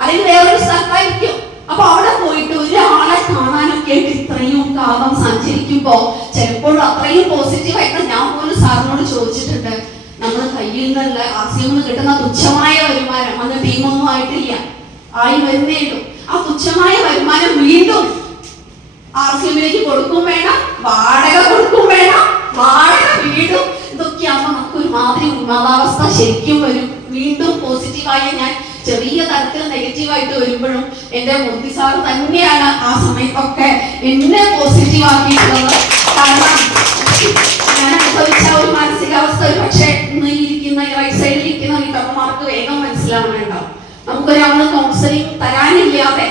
അല്ലെങ്കിൽ വേറൊരു സ്ഥലത്തായിരിക്കും. അപ്പൊ അവിടെ പോയിട്ട് ഒരാളെ കാണാനൊക്കെ ആയിട്ട് ഇത്രയും കാലം സഞ്ചരിക്കുമ്പോ ചിലപ്പോൾ അത്രയും പോസിറ്റീവായിട്ട് ഞാൻ പോലും സാറിനോട് ചോദിച്ചിട്ടുണ്ട്, നമ്മുടെ കയ്യിൽ നിന്നുള്ള ആശയം കിട്ടുന്ന തുച്ഛമായ വരുമാനം, അന്ന് ടീമൊന്നും ആയിട്ടില്ല, ആയി വരുന്നേ ഉള്ളൂ. ആ തുച്ഛമായ വരുമാനം വീണ്ടും ആർസിഎമ്മിലേക്ക് കൊടുക്കും വേണം, വാടക കൊടുക്കും വേണം, വാടക വീടും, ഇതൊക്കെ ആകുമ്പോ നമുക്ക് ഒരുമാതിരി ഉന്മാദാവസ്ഥ ശരിക്കും വരും. വീണ്ടും പോസിറ്റീവായി ഞാൻ ചെറിയ തരത്തിൽ നെഗറ്റീവായിട്ട് വരുമ്പോഴും എന്റെ മൂർത്തി സാർ തന്നെയാണ് ആ സമയത്തൊക്കെ എന്നെ പോസിറ്റീവ് ആക്കിയിട്ടുള്ളത്. കാരണം ഞാൻ അനുഭവിച്ച ഒരു മാനസികാവസ്ഥ ഒരു പക്ഷേ ഇന്ന് ഇരിക്കുന്ന റൈറ്റ് സൈഡിൽ ഇരിക്കുന്ന ഈ തമ്മമാർക്ക് വേഗം മനസ്സിലാവുന്നുണ്ടാവും. നമുക്കൊരാള് കൗൺസിലിംഗ് തരാനില്ലാതെ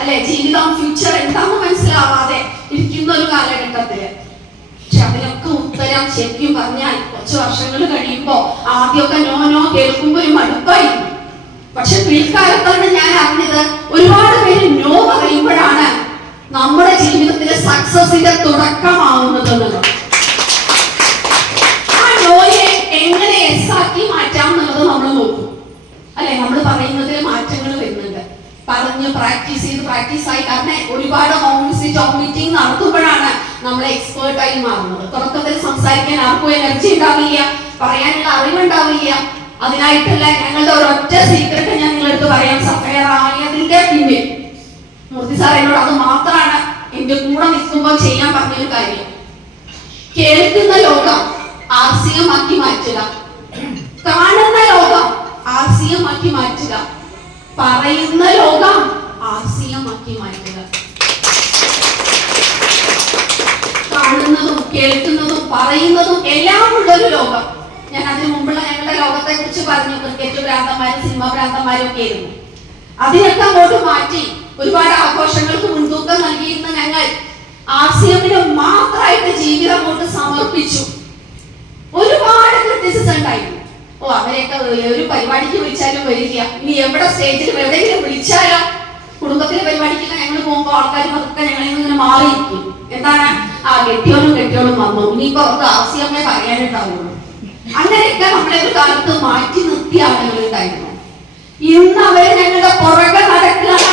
അല്ലെ ജീവിതം ഫ്യൂച്ചർ എന്താന്ന് മനസ്സിലാവാതെ ഇരിക്കുന്ന ഒരു കാലഘട്ടത്തില്. പക്ഷെ അതിനൊക്കെ ഉത്തരം ശരിക്കും പറഞ്ഞാൽ കുറച്ച് വർഷങ്ങൾ കഴിയുമ്പോ ആദ്യമൊക്കെ നോ കേൾക്കുമ്പോ ഒരു മടുപ്പായിരുന്നു. പക്ഷെ പിൽക്കാലത്താണ് ഞാൻ അറിഞ്ഞത് ഒരുപാട് പേര് നോ പറയുമ്പോഴാണ് നമ്മുടെ ജീവിതത്തിലെ സക്സസിന്റെ തുടക്കമാവുന്നത്. ആ നോയെ എങ്ങനെ എസ് ആക്കി മാറ്റാം എന്നുള്ളത് നമ്മൾ നോക്കും. അല്ലെ നമ്മൾ പറയുന്നതിൽ മാറ്റങ്ങൾ വരുന്നുണ്ട്. പറഞ്ഞ് പ്രാക്ടീസായി കാരണം ഒരുപാട് ഹോം മീറ്റിംഗ് നടത്തുമ്പോഴാണ് നമ്മൾ എക്സ്പേർട്ടായി മാറുന്നത്. തുടക്കത്തിൽ സംസാരിക്കാൻ ആർക്കും എനർജി ഉണ്ടാവില്ല, പറയാനുള്ള അറിവുണ്ടാവില്ല. അതിനായിട്ടല്ല ഞങ്ങളുടെ ഒരൊറ്റ സീക്രട്ട് ഞാൻ നിങ്ങളടുത്ത് പറയാം. സഫയർ ആയതിന്റെ പിന്നിൽ മൂർത്തി സാർ എന്നോട് അത് മാത്രമാണ് എന്റെ കൂടെ നിൽക്കുമ്പോൾ ചെയ്യാൻ പറഞ്ഞൊരു കാര്യം. കേൾക്കുന്ന ലോകം ആർസികമാക്കി മാറ്റുക, കാണുന്ന ലോകം ആർസികമാക്കി മാറ്റുക, പറയുന്ന ലോകം ആർസികമാക്കി മാറ്റുക. കാണുന്നതും കേൾക്കുന്നതും പറയുന്നതും എല്ലാം ഉള്ളൊരു ലോകം. ഞാൻ അതിനു മുമ്പുള്ള ഞങ്ങളുടെ ലോകത്തെ കുറിച്ച് പറഞ്ഞു. ക്രിക്കറ്റ് ഭ്രാന്തന്മാരും സിനിമ ഭ്രാന്തന്മാരും ഒക്കെ ആയിരുന്നു. അതിനൊക്കെ അങ്ങോട്ട് മാറ്റി ഒരുപാട് ആഘോഷങ്ങൾക്ക് മുൻതൂക്കം നൽകിയിരുന്ന ഞങ്ങൾ ആർസിഎമ്മിന് മാത്രമായിട്ട് ജീവിതം അങ്ങോട്ട് സമർപ്പിച്ചു. ഒരുപാട് ക്രിറ്റിസിസം ഉണ്ടായിരുന്നു. അവരെയൊക്കെ ഒരു പരിപാടിക്ക് വിളിച്ചാലും വരില്ല, ഇനി എവിടെ സ്റ്റേജിലും എവിടെയെങ്കിലും വിളിച്ചാലോ കുടുംബത്തിലെ പരിപാടിക്കൊക്കെ ഞങ്ങൾ പോകുമ്പോൾ ആൾക്കാർ അതൊക്കെ ഞങ്ങളിൽ നിന്ന് ഇങ്ങനെ മാറിയിരിക്കും. എന്താണ് കെട്ടിയോളും വന്നു, ഇനിയിപ്പോ ആർസിഎമ്മെ പറയാനുണ്ടാവുള്ളൂ. അങ്ങനെയൊക്കെ നമ്മളെ ഒരു കാലത്ത് മാറ്റി നിർത്തിയ ആളുകൾ ഉണ്ടായിരുന്നു. ഇന്ന് അവര് ഞങ്ങളുടെ പുറകെ നടക്കുകയാണ്.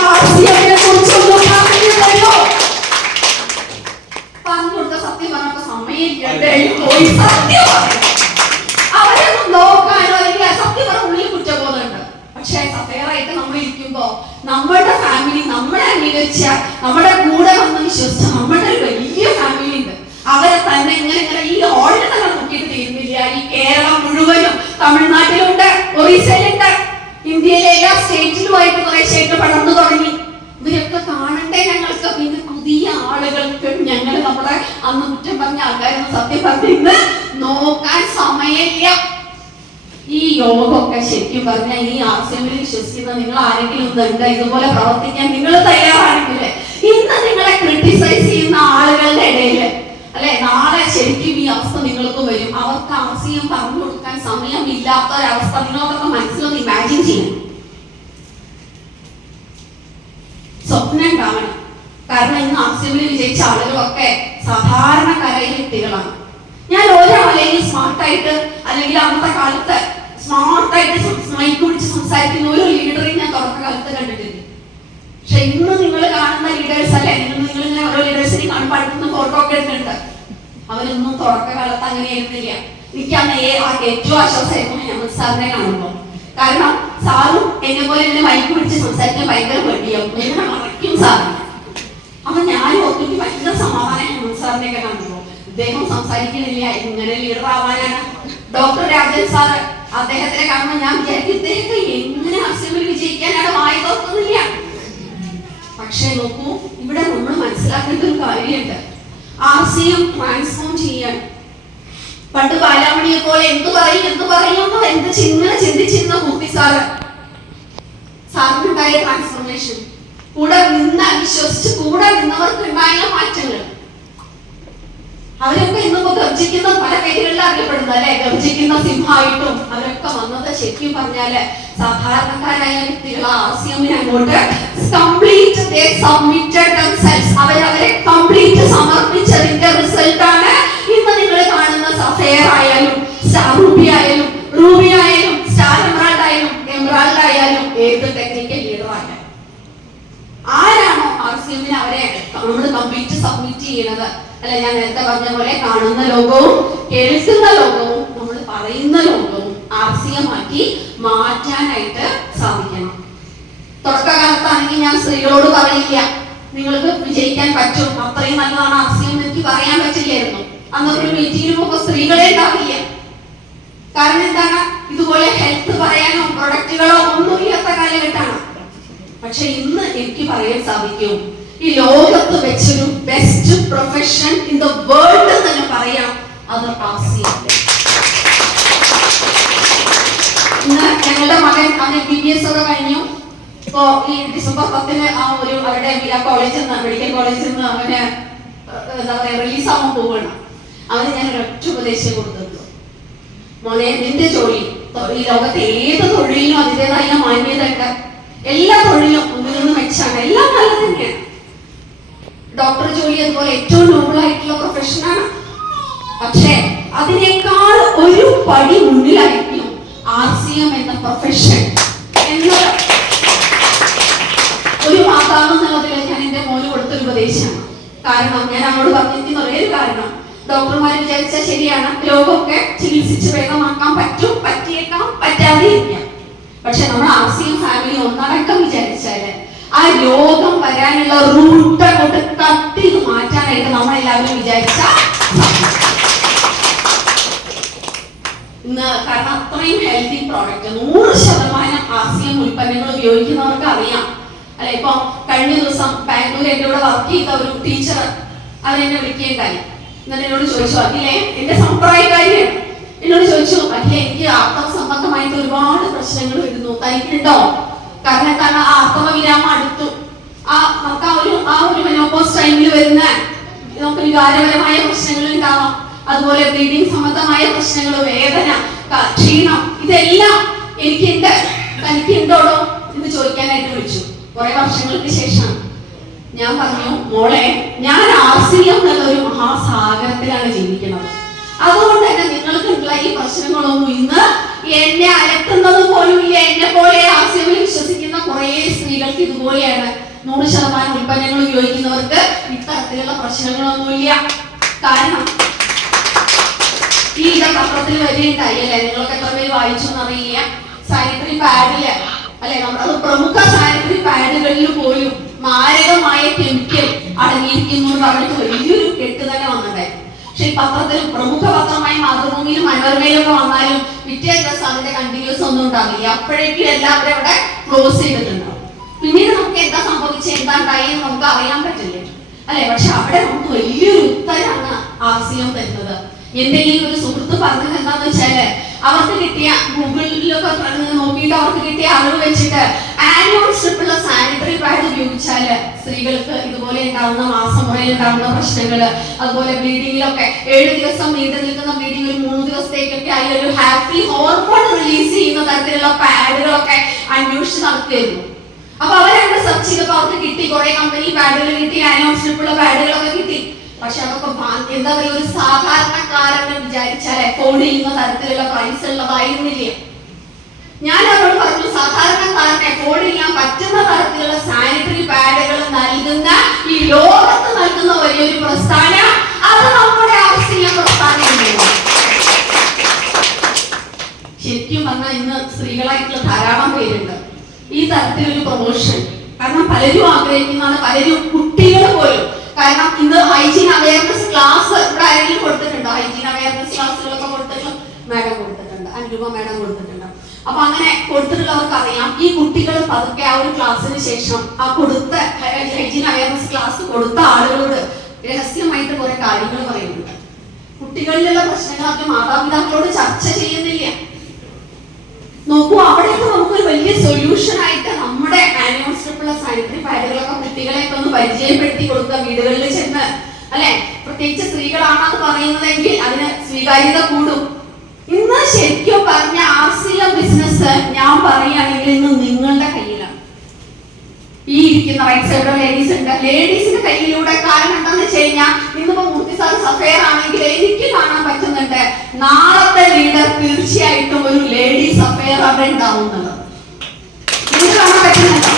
പറഞ്ഞു കൊടുത്ത സത്യം പറഞ്ഞ സമയം അവരൊന്നും നോക്കാനോ അല്ലെങ്കിൽ സത്യം പറഞ്ഞ ഉള്ളിൽ കുറ്റബോധമുണ്ട്. പക്ഷെ സഫയറായിട്ട് നമ്മൾ ഇരിക്കുമ്പോ നമ്മളുടെ ഫാമിലി നമ്മളെ അംഗീകരിച്ച, നമ്മുടെ കൂടെ വന്ന് വിശ്വസിച്ച നമ്മുടെ ഒരു വലിയ ഫാമിലി ഉണ്ട്. അവരെ തന്നെ ഇങ്ങനെ ഈ ഓൾഡ് തന്നെ നോക്കിയിട്ട് തീരുന്നില്ല. ഈ കേരളം മുഴുവനും തമിഴ്നാട്ടിലുണ്ട്, ഒറീസയിലുണ്ട്, ഇന്ത്യയിലെ എല്ലാ സ്റ്റേറ്റിലുമായിട്ട് കുറേശ്ശായിട്ട് പടർന്നു തുടങ്ങി. ഇവരൊക്കെ കാണണ്ടേ ഞങ്ങൾക്ക്. പിന്നെ പുതിയ ആളുകൾക്ക് ഞങ്ങൾ നമ്മുടെ അന്ന് കുറ്റം പറഞ്ഞ ആൾക്കാരൊന്നും സത്യം പറഞ്ഞിരുന്ന് നോക്കാൻ സമയമില്ല. ഈ യോഗമൊക്കെ ശരിക്കും പറഞ്ഞാൽ ഈ ആർസിഎമ്മിൽ വിശ്വസിക്കുന്ന നിങ്ങൾ ആരെങ്കിലും ഉണ്ട് ഇതുപോലെ പ്രവർത്തിക്കാൻ നിങ്ങൾ തയ്യാറാണെങ്കിലേ ഇന്ന് നിങ്ങളെ ക്രിട്ടിസൈസ് ചെയ്യുന്ന ആളുകളുടെ ഇടയില് അല്ലെ നാളെ ശരിക്കും ഈ അവസ്ഥ നിങ്ങൾക്ക് വരും. അവർക്ക് ആർസിഎം പറഞ്ഞു കൊടുക്കാൻ സമയമില്ലാത്ത ഒരവസ്ഥ നിങ്ങളൊക്കെ മനസ്സിലൊന്ന് ഇമാജിൻ ചെയ്യണം. സ്വപ്നം കാണണം. കാരണം ഇന്ന് ആർസിഎമ്മിൽ വിജയിച്ച ആളുകളൊക്കെ സാധാരണക്കാരായ വ്യക്തികളാണ്. ഞാൻ ഒരാളെയും സ്മാർട്ടായിട്ട് അല്ലെങ്കിൽ അന്നത്തെ കാലത്ത് സ്മാർട്ടായിട്ട് മൈക്ക് പിടിച്ച് സംസാരിക്കുന്ന ഒരു ലീഡറെയും ഞാൻ തുടക്കകാലത്ത് കണ്ടിട്ടില്ല. പക്ഷെ ഇന്ന് നിങ്ങൾ കാണുന്ന ലീഡേഴ്സ് അല്ലെ, നിങ്ങൾ ഓരോ ലീഡേഴ്സിനെ കാണുമ്പോൾ അടുത്തുനിന്ന് ഫോട്ടോ ഒക്കെ എടുക്കുന്നുണ്ട്. അവരൊന്നും തുടക്കകാലത്ത് അങ്ങനെ ആയിരുന്നില്ല. എനിക്കന്ന് ഏറ്റവും ആശ്വാസമായിരുന്നു ഹേമന്ത് സാറിനെ കാണുമ്പോൾ. കാരണം സാറും എന്നെ പോലെ എന്നെ മൈക്ക് പിടിച്ച് സംസാരിക്കാൻ ഭയങ്കര പേടിയാവും, മറയ്ക്കും സാറിന്. അപ്പൊ ഞാനും ഒത്തിരി ഭയങ്കര സമാധാനം ഹേമന്ത് സാറിനെ ഒക്കെ കാണുമ്പോൾ. ഇദ്ദേഹം സംസാരിക്കണില്ല, ഇങ്ങനെ ലീഡർ ആവാനാണ്. ഡോക്ടർ രാജൻ സാറ്, അദ്ദേഹത്തിനെ കാണുമ്പോൾ ഞാൻ വിചാരിക്കും ഇദ്ദേഹത്തെ എങ്ങനെ ആർസിഎമ്മിൽ വിജയിക്കാനാണ് വായി തോന്നുന്നില്ല. പക്ഷെ നോക്കൂ, ഇവിടെ നമ്മൾ മനസ്സിലാക്കേണ്ട ഒരു കാര്യമുണ്ട്. ആർസിഎം ട്രാൻസ്ഫോം ചെയ്യാൻ പണ്ട് ബാലാമണിയെ പോലെ എന്ത് പറയുന്നു എന്ത് ചിന്തിച്ചിരുന്ന മൂർത്തി സാറിനുണ്ടായ ട്രാൻസ്ഫോർമേഷൻ, കൂടെ വിശ്വസിച്ച് കൂടെ നിന്നവർക്ക് ഉണ്ടായ മാറ്റങ്ങൾ, അവരൊക്കെ ഇന്നിപ്പോ ഗർജിക്കുന്ന പല പേരുകളിൽ അറിയപ്പെടുന്നത് അല്ലെ, ഗർജിക്കുന്ന സിംഹമായിട്ടും അവരൊക്കെ വന്നത് ശരിക്കും പറഞ്ഞാല് സാധാരണക്കാരായ വ്യക്തികൾ ആർസിഎമ്മിന് അങ്ങോട്ട് അവരെ കംപ്ലീറ്റ് സമർപ്പിച്ചതിന്റെ റിസൾട്ട് ആണ് ഇന്ന് നിങ്ങൾ കാണുന്ന സഫയർ ആയാലും റൂബി ആയാലും സ്റ്റാർ എമറാൾഡ് ആയാലും ഏത് ടെക്നിക്കൽ ലീഡർ ആയാലും ആരാണോ ആർസിഎമ്മിന് അവരെ നമ്മൾ കംപ്ലീറ്റ് സബ്മിറ്റ് ചെയ്യുന്നത് അല്ല, ഞാൻ നേരത്തെ പറഞ്ഞ പോലെ കാണുന്ന ലോകവും കേൾക്കുന്ന ലോകവും നമ്മൾ പറയുന്ന ലോകവും ആർസിഎം ആക്കി മാറ്റാനായിട്ട് സാധിക്കണം. തുടക്കകാലത്താണെങ്കിൽ ഞാൻ സ്ത്രീകളോട് പറയില്ല നിങ്ങൾക്ക് വിജയിക്കാൻ പറ്റും, അത്രയും നല്ലതാണ് ആർസിഎം എനിക്ക് പറയാൻ പറ്റില്ലായിരുന്നു. അന്നൊരു മീറ്റിംഗിന് പോകുമ്പോൾ സ്ത്രീകളെ ഉണ്ടാവില്ല. കാരണം എന്താണ്, ഇതുപോലെ ഹെൽത്ത് പറയാനോ പ്രൊഡക്റ്റുകളോ ഒന്നും ഇല്ലാത്ത കാലഘട്ടമാണ്. പക്ഷെ ഇന്ന് എനിക്ക് പറയാൻ സാധിക്കും, ഈ ലോകത്ത് വെച്ചൊരു best profession in the world തന്നെ പറയാം, അത് ആർസിഎം. ഇന്ന് ഞങ്ങളുടെ മകൻ BBS ഒക്കെ കഴിഞ്ഞു, ഇപ്പോ ഈ ഡിസംബർ 10 ആ ഒരു അവരുടെ കോളേജിൽ നിന്ന് മെഡിക്കൽ കോളേജിൽ നിന്ന് അവന് എന്താ പറയാ റിലീസ് ആവാൻ പോവുകയാണ്. അവന് ഞാൻ ഒരൊറ്റ ഉപദേശം കൊടുത്തിട്ടുള്ളൂ, മോനെ നിന്റെ ജോലി ഈ ലോകത്തെ ഏത് തൊഴിലിനും അതിൻ്റെതായ മാന്യത ഉണ്ട്. എല്ലാ തൊഴിലും ഒന്നിനൊന്ന് മെച്ചാണ്, എല്ലാം നല്ലത് തന്നെയാണ്. ഡോക്ടർ ജോലി അതുപോലെ ഏറ്റവും നോബിൾ ആയിട്ടുള്ള പ്രൊഫഷനാണ്. പക്ഷേ അതിനേക്കാൾ ഒരു പടി മുന്നിലായിരിക്കും RCM എന്ന പ്രൊഫഷൻ എന്നത് ഒരു മാതാവ് എന്നുള്ളതിൽ ഞാൻ എന്റെ മോന് കൊടുത്തൊരു ഉപദേശമാണ്. കാരണം ഞാൻ അങ്ങോട്ട് പറഞ്ഞിരിക്കുന്ന ഒരേ കാരണം, ഡോക്ടർമാർ വിചാരിച്ചാൽ ശരിയാണ്, രോഗമൊക്കെ ചികിത്സിച്ച് വേഗമാക്കാൻ പറ്റും, പറ്റിയേക്കാം, പറ്റാതെ ഇരിക്കാം. പക്ഷെ നമ്മൾ RCM ഫാമിലി ഒന്നടക്കം വിചാരിച്ചാല് ആ രോഗം വരാനുള്ള റൂട്ട് അങ്ങോട്ട് കട്ട് ചെയ്ത് മാറ്റാനായിട്ട് നമ്മളെല്ലാവരും വിചാരിച്ച ഇന്ന്, കാരണം അത്രയും ഹെൽത്തി പ്രോഡക്റ്റ് 100% RCM ഉൽപ്പന്നങ്ങൾ ഉപയോഗിക്കുന്നവർക്ക് അറിയാം അല്ലെ. ഇപ്പൊ കഴിഞ്ഞ ദിവസം ബാംഗ്ലൂർ എന്റെ കൂടെ വർക്ക് ചെയ്ത ഒരു ടീച്ചർ അവരെന്നെ വിളിക്കുകയുണ്ടായി. എന്നിട്ട് എന്നോട് ചോദിച്ചു, അഖിലേ എന്റെ സമ്പ്രദായക്കാരിയാണ്, എന്നോട് ചോദിച്ചു, അഖിലേ എനിക്ക് ആർത്തവ സംബന്ധമായിട്ട് ഒരുപാട് പ്രശ്നങ്ങൾ വരുന്നു, തനിക്കുണ്ടോ? കാരണം ആർത്തവ വിരാമം അടുത്തു, നമുക്ക് ആ ഒരു മെനോപോസ് ടൈമിൽ വരുന്ന നമുക്ക് വികാരപരമായ പ്രശ്നങ്ങൾ ഉണ്ടാവാം, അതുപോലെ ബ്ലീഡിംഗ് സംബന്ധമായ പ്രശ്നങ്ങൾ, വേദന, ക്ഷീണം, ഇതെല്ലാം എനിക്കുണ്ട്, തനിക്കുണ്ടോടോ എന്ന് ചോദിക്കാനായിട്ട് വിളിച്ചു. കുറെ വർഷങ്ങൾക്ക് ശേഷം ഞാൻ പറഞ്ഞു, മോളെ ഞാൻ RCM എന്നൊരു മഹാസാഗരത്തിലാണ് ജീവിക്കുന്നത്. അതുകൊണ്ട് തന്നെ നിങ്ങൾക്കുള്ള ഈ പ്രശ്നങ്ങളൊന്നും ഇന്ന് എന്നെ അലട്ടുന്നത് പോലും ഇല്ല. എന്നെ പോലെ RCM വിശ്വസിക്കുന്ന കുറെ സ്ത്രീകൾക്ക് ഇതുപോലെയാണ്. 100% ഉൽപ്പന്നങ്ങൾ ഉപയോഗിക്കുന്നവർക്ക് ഇത്തരത്തിലുള്ള പ്രശ്നങ്ങളൊന്നുമില്ല. കാരണം ഈ പത്രത്തിൽ വരികയുണ്ടായി അല്ലെ, നിങ്ങൾക്ക് എത്ര പേര് വായിച്ചു എന്നറിയില്ല, സാനിറ്ററി പാഡില് അല്ലെ, നമ്മുടെ പ്രമുഖ സാനിറ്ററി പാഡുകളിൽ പോലും മാരകമായ കെമിക്കൽ അടങ്ങിയിരിക്കുന്നു എന്ന് പറഞ്ഞിട്ട് വലിയൊരു കെട്ട് തന്നെ വന്നിട്ടുണ്ടായിരുന്നു. പക്ഷെ ഈ പത്രത്തിൽ പ്രമുഖ പത്രമായ മാതൃഭൂമിയിലും മനോരമയിലും ഒക്കെ വന്നാലും പിറ്റേ ദിവസം അതിന്റെ കണ്ടിന്യൂസ് ഒന്നും ഉണ്ടാവില്ല. അപ്പോഴേക്കും എല്ലാവരും അവിടെ ക്ലോസ് ചെയ്തിട്ടുണ്ടാവും. പിന്നീട് നമുക്ക് എന്താ സംഭവിച്ചത്, എന്താ ഉണ്ടായെന്ന് നമുക്ക് അറിയാൻ പറ്റില്ലേ അല്ലെ. പക്ഷെ അവിടെ നമുക്ക് വലിയൊരു ഉത്തരമാണ് RCM തരുന്നത്. എന്റെ ഈ ഒരു സുഹൃത്ത് പറഞ്ഞത് എന്താന്ന് വെച്ചാല്, അവർക്ക് കിട്ടിയ ഗൂഗിളിലൊക്കെ നോക്കിയിട്ട് അവർക്ക് കിട്ടിയ അറിവ് വെച്ചിട്ട് ആനുവൽ സ്ട്രിപ്പുള്ള സാനിറ്ററി പാഡ് ഉപയോഗിച്ചാല് സ്ത്രീകൾക്ക് ഇതുപോലെ ഉണ്ടാവുന്ന മാസമുറയിൽ ഉണ്ടാവുന്ന പ്രശ്നങ്ങള്, അതുപോലെ ബ്ലീഡിങ്ങിലൊക്കെ 7 ദിവസം നീണ്ടു നിൽക്കുന്ന ബ്ലീഡിംഗ് ഒരു 3 ദിവസത്തേക്കൊക്കെ ആയി ഒരു ഹാപ്പി ഹോർമോൺ റിലീസ് ചെയ്യുന്ന തരത്തിലുള്ള പാഡുകളൊക്കെ അന്വേഷിച്ച് നടത്തിയിരുന്നു. അപ്പൊ അവരവിടെ സെർച്ച് ചെയ്തപ്പോ അവർക്ക് കിട്ടി, കുറെ കമ്പനി പാഡുകൾ കിട്ടി, ആനുവൽ സ്ട്രിപ്പുള്ള പാഡുകളൊക്കെ കിട്ടി. പക്ഷെ അതൊക്കെ എന്താ പറയുക, ഒരു സാധാരണക്കാരനെ വിചാരിച്ചാൽ അഫോർഡ് ചെയ്യുന്ന തരത്തിലുള്ള പ്രൈസ് ഉള്ളതായിരുന്നില്ല. ഞാൻ അവരോട് പറഞ്ഞു, സാധാരണക്കാരനെ അഫോർഡ് ചെയ്യാൻ പറ്റുന്ന തരത്തിലുള്ള സാനിറ്ററി പാഡുകൾ നൽകുന്ന ഈ ലോകത്ത് നൽകുന്ന വലിയൊരു പ്രസ്ഥാനം അത് നമ്മുടെ RCM പ്രസ്ഥാനമാണ്. ശരിക്കും പറഞ്ഞാൽ ഇന്ന് സ്ത്രീകളായിട്ടുള്ള ധാരാളം പേരുണ്ട് ഈ തരത്തിലൊരു പ്രൊമോഷൻ. കാരണം പലരും ആഗ്രഹിക്കുന്നതാണ്, പലരും കുട്ടികൾ പോലും. കാരണം ഇന്ന് ഹൈജീൻ അവയർനെസ് ക്ലാസ് ഇവിടെ ആരെങ്കിലും കൊടുത്തിട്ടുണ്ടോ? ഹൈജീൻ അവയർനെസ് ക്ലാസ്സുകളൊക്കെ കൊടുത്തിട്ടുള്ള മാഡം കൊടുത്തിട്ടുണ്ട്, അനുരൂപ മാഡം കൊടുത്തിട്ടുണ്ട്. അപ്പൊ അങ്ങനെ കൊടുത്തിട്ടുള്ളവർക്ക് അറിയാം, ഈ കുട്ടികൾ പതുക്കെ ആ ഒരു ക്ലാസ്സിന് ശേഷം ആ കൊടുത്ത ഹൈജീൻ അവയർനെസ് ക്ലാസ് കൊടുത്ത ആളുകളോട് രഹസ്യമായിട്ട് കുറെ കാര്യങ്ങൾ പറയുന്നുണ്ട്. കുട്ടികളിലുള്ള പ്രശ്നങ്ങൾ അവർ മാതാപിതാക്കളോട് ചർച്ച ചെയ്യുന്നില്ല. നോക്കൂ, അവിടെയൊക്കെ നമുക്കൊരു വലിയ സൊല്യൂഷൻ ആയിട്ട് നമ്മുടെ ആനുവൽ സ്ട്രിപ്പുള്ള സാനിറ്ററി പാഡുകളൊക്കെ കുട്ടികളെയൊക്കെ ഒന്ന് പരിചയപ്പെടുത്തി കൊടുക്കുക, വീടുകളിൽ ചെന്ന് അല്ലെ. പ്രത്യേകിച്ച് സ്ത്രീകളാണെന്ന് പറയുന്നതെങ്കിൽ അതിന് സ്വീകാര്യത കൂടും. ഇന്ന് ശരിക്കും പറഞ്ഞ RCM ബിസിനസ് ഞാൻ പറയുകയാണെങ്കിൽ ഇന്ന് നിങ്ങളുടെ കയ്യിലാണ്. ഈ ഇരിക്കുന്ന റൈറ്റ് സൈഡ് ലേഡീസ് ഉണ്ട്, ലേഡീസിന്റെ കയ്യിലൂടെ. കാരണം എന്താണെന്ന് വെച്ച് കഴിഞ്ഞാൽ ഇന്നിപ്പോ മൂർത്തി സാർ സഫയർ ആണെങ്കിൽ എനിക്ക് കാണാൻ പറ്റുന്നുണ്ട്, നാളത്തെ ലീഡർ തീർച്ചയായിട്ടും ഒരു ലേഡി സഫയർ അവിടെ ഉണ്ടാവുന്നത് നിങ്ങൾക്ക് കാണാൻ പറ്റുന്നുണ്ടോ?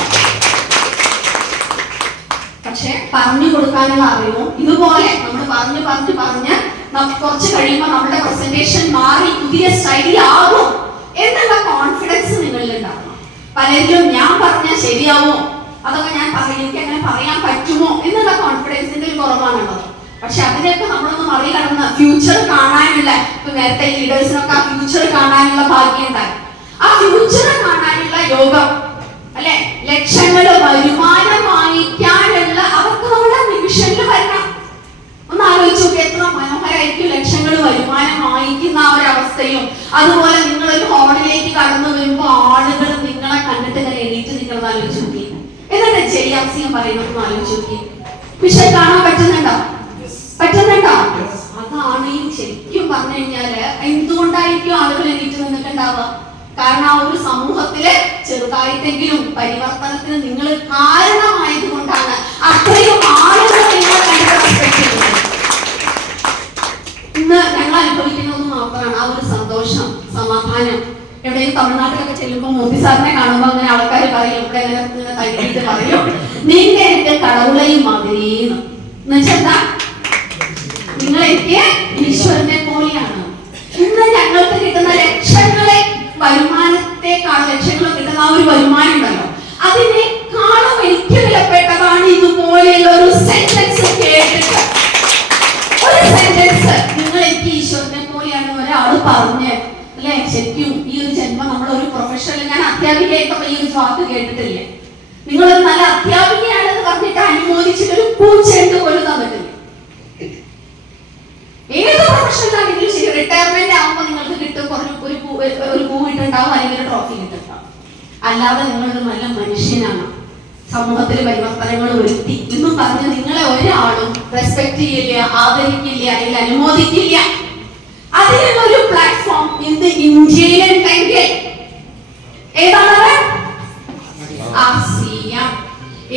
പക്ഷെ പറഞ്ഞു കൊടുക്കാനുള്ള അറിവും ഇതുപോലെ നമ്മൾ പറഞ്ഞ് കുറച്ച് കഴിയുമ്പോൾ നമ്മുടെ പ്രസന്റേഷൻ മാറി പുതിയ സ്റ്റൈലാകും എന്നുള്ള കോൺഫിഡൻസ് നിങ്ങളിൽ ഉണ്ടാവണം. പലരിലും ഞാൻ പറഞ്ഞാൽ ശരിയാവോ, അതൊക്കെ ഞാൻ എനിക്ക് അങ്ങനെ പറയാൻ പറ്റുമോ എന്നുള്ള കോൺഫിഡൻസിന്റെ ഒരു കുറവാണുള്ളത്. പക്ഷെ അതിനൊക്കെ നമ്മളൊന്ന് മറികടന്ന് ഫ്യൂച്ചർ കാണാനുള്ള, ഇപ്പൊ നേരത്തെ ലീഡേഴ്സിനൊക്കെ ആ ഫ്യൂച്ചർ കാണാനുള്ള ഭാഗ്യം ഉണ്ടായി. ആ ഫ്യൂച്ചർ കാണാനുള്ള യോഗം അല്ലെ, ലക്ഷങ്ങള് വരുമാനം വാങ്ങിക്കാനുള്ള അവർക്ക് നമ്മുടെ നിമിഷങ്ങളിൽ വരണം. ഒന്ന് ആലോചിച്ച് നോക്കി, എത്ര മനോഹരമായിരിക്കും ലക്ഷങ്ങൾ വരുമാനം വാങ്ങിക്കുന്ന ആ ഒരു അവസ്ഥയും. അതുപോലെ നിങ്ങളൊരു ഹോളിലേക്ക് കടന്നു വരുമ്പോ ആളുകൾ നിങ്ങളെ കണ്ടിട്ട് ഇങ്ങനെ എണീറ്റ് നിൽക്കുന്നത് ആലോചിച്ച് നോക്കി. എന്നിട്ട് ജയാസിയം പറയുന്നത് ആലോചിച്ച് നോക്കി. വിഷയം കാണാൻ പറ്റുന്നുണ്ടോ? പറ്റുന്നുണ്ടോ? അതാണ് ഈ ശരിക്കും പറഞ്ഞു കഴിഞ്ഞാല് എന്തുകൊണ്ടായിരിക്കും ആളുകൾ എണീറ്റ് നിന്നിട്ടുണ്ടാവുക? കാരണം ആ ഒരു സമൂഹത്തില് ചെറുതായിട്ടെങ്കിലും പരിവർത്തനത്തിന് നിങ്ങൾ കാരണമായത് കൊണ്ടാണ് അത്രയും ആളുകൾ ഇന്ന് ഞങ്ങൾ അനുഭവിക്കുന്നത് മാത്രമാണ് ആ ഒരു സന്തോഷം, സമാധാനം. എവിടെയും തമിഴ്നാട്ടിലൊക്കെ ചെല്ലുമ്പോൾ മോദി സാറിനെ കാണുമ്പോൾ അങ്ങനെ ആൾക്കാർ പറയും, ഇവിടെ ഇങ്ങനെ തയ്യിട്ട് പറയും, നിന്റെ എന്റെ കടവുളയും മാതിരിന്ന്. എന്നുവെച്ചാ നിങ്ങൾ എനിക്ക് ഈശ്വരനെ പോലെയാണ്. ഇന്ന് ഞങ്ങൾക്ക് കിട്ടുന്ന ലക്ഷങ്ങളെ വരുമാനത്തെക്കാൾ ലക്ഷങ്ങൾ കിട്ടുന്ന ആ ഒരു വരുമാനം ഉണ്ടല്ലോ, അതിനേക്കാളും എനിക്ക് വിലപ്പെട്ടതാണ് ഇതുപോലെയുള്ള ഒരു സെന്റൻസ് കേട്ടിട്ട്. ഒരു സെന്റൻസ് നിങ്ങൾ എനിക്ക് ഈശ്വരനെ പോലെയാണ് ഒരാൾ പറഞ്ഞ് അല്ലെ. ശരിക്കും ഈ ഒരു ജന്മം നമ്മളൊരു പ്രൊഫഷണൽ, ഞാൻ അധ്യാപികയായിട്ടൊക്കെ ഈ ഒരു വാക്ക് കേട്ടിട്ടില്ലേ. നിങ്ങളൊരു നല്ല അധ്യാപികയാണെന്ന് പറഞ്ഞിട്ട് അനുമോദിച്ചിട്ട് ഒരു പൂച്ചെണ്ട് പോലും തന്നിട്ടില്ല. ഏത് പ്രൊഫഷനിലാണെങ്കിലും ശരി, റിട്ടയർമെന്റ് ആകുമ്പോൾ നിങ്ങൾക്ക് കിട്ടും ഒരു പൂ കിട്ടുണ്ടാവും, അല്ലെങ്കിൽ ഒരു ട്രോഫി കിട്ടുണ്ടാവും. അല്ലാതെ നിങ്ങളൊരു നല്ല മനുഷ്യനാണ്, സമൂഹത്തിൽ പരിവർത്തനങ്ങൾ വരുത്തി എന്നും പറഞ്ഞ് നിങ്ങളെ ഒരാളും റെസ്പെക്ട് ചെയ്യില്ല, ആദരിക്കില്ല, അല്ലെങ്കിൽ അനുമോദിക്കില്ല. അതിനൊരു പ്ലാറ്റ്ഫോം ഇന്ന് ഇന്ത്യയിലുണ്ടെങ്കിൽ ഏതാണത്? ആസിയം.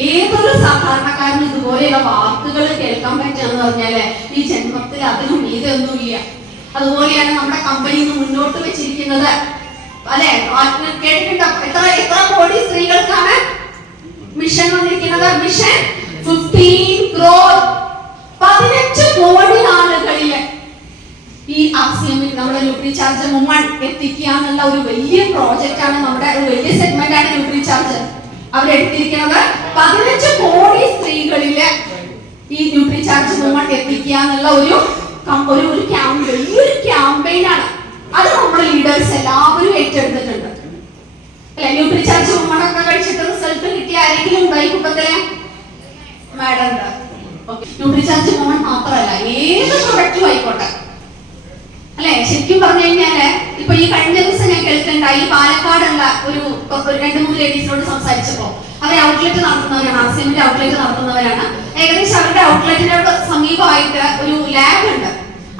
ഏതൊരു സാധാരണക്കാരനും ഇതുപോലെയുള്ള വാക്കുകൾ കേൾക്കാൻ പറ്റുകയെന്ന് പറഞ്ഞാല് ഈ ജന്മത്തിൽ അതിനും ഇതൊന്നുമില്ല. അതുപോലെയാണ് നമ്മുടെ കമ്പനി ഇന്ന് മുന്നോട്ട് വെച്ചിരിക്കുന്നത് അല്ലെ. കേട്ടിട്ടുണ്ടോ? എത്ര കോടി സ്ത്രീകൾക്കാണ് മിഷൻ വന്നിരിക്കുന്നത്? മിഷൻ 15 crore, 15 കോടി ആളുകളില് ഈ ആസിയമിൽ നമ്മുടെ ന്യൂട്രിചാർജ് വുമൺ എത്തിക്കുക എന്നുള്ള ഒരു വലിയ പ്രോജക്റ്റ് ആണ്, നമ്മുടെ ഒരു വലിയ സെഗ്മെന്റ് ആണ് ന്യൂട്രിചാർജ്. അവരെടുത്തിരിക്കുന്നത് 15 കോടി സ്ത്രീകളില് ഈ ന്യൂട്രിചാർജ് വുമൺ എത്തിക്കുക എന്നുള്ള ഒരു വലിയൊരു ക്യാമ്പയിൻ ആണ്. അത് നമ്മുടെ ലീഡേഴ്സ് എല്ലാവരും ഏറ്റെടുത്തിട്ടുണ്ട് അല്ലെ. ന്യൂട്രിചാർജ് വുമൺ ഒക്കെ കഴിച്ചിട്ട് റിസൾട്ട് കിട്ടിയ ആരെങ്കിലും ഉണ്ടായി കുട്ടത്തിലെ? മാഡം ഉണ്ട്. ന്യൂട്രിചാർജ് വുമൺ മാത്രമല്ല, ഏത് പ്രൊഡക്റ്റും ആയിക്കോട്ടെ അല്ലെ. ശരിക്കും പറഞ്ഞു കഴിഞ്ഞാല് ഇപ്പൊ ഈ കഴിഞ്ഞ ദിവസം ഞാൻ കേൾക്കുന്നുണ്ടായി, പാലക്കാടുള്ള ഒരു 2-3 ലേഡീസിനോട് സംസാരിച്ചപ്പോ അവർ ഔട്ട്ലെറ്റ് നടത്തുന്നവരാണ്, ആസിയമിന്റെ ഔട്ട്ലെറ്റ് നടത്തുന്നവരാണ്. ഏകദേശം അവരുടെ ഔട്ട്ലെറ്റിനോട് സമീപമായിട്ട് ഒരു ലാബ് ഉണ്ട്.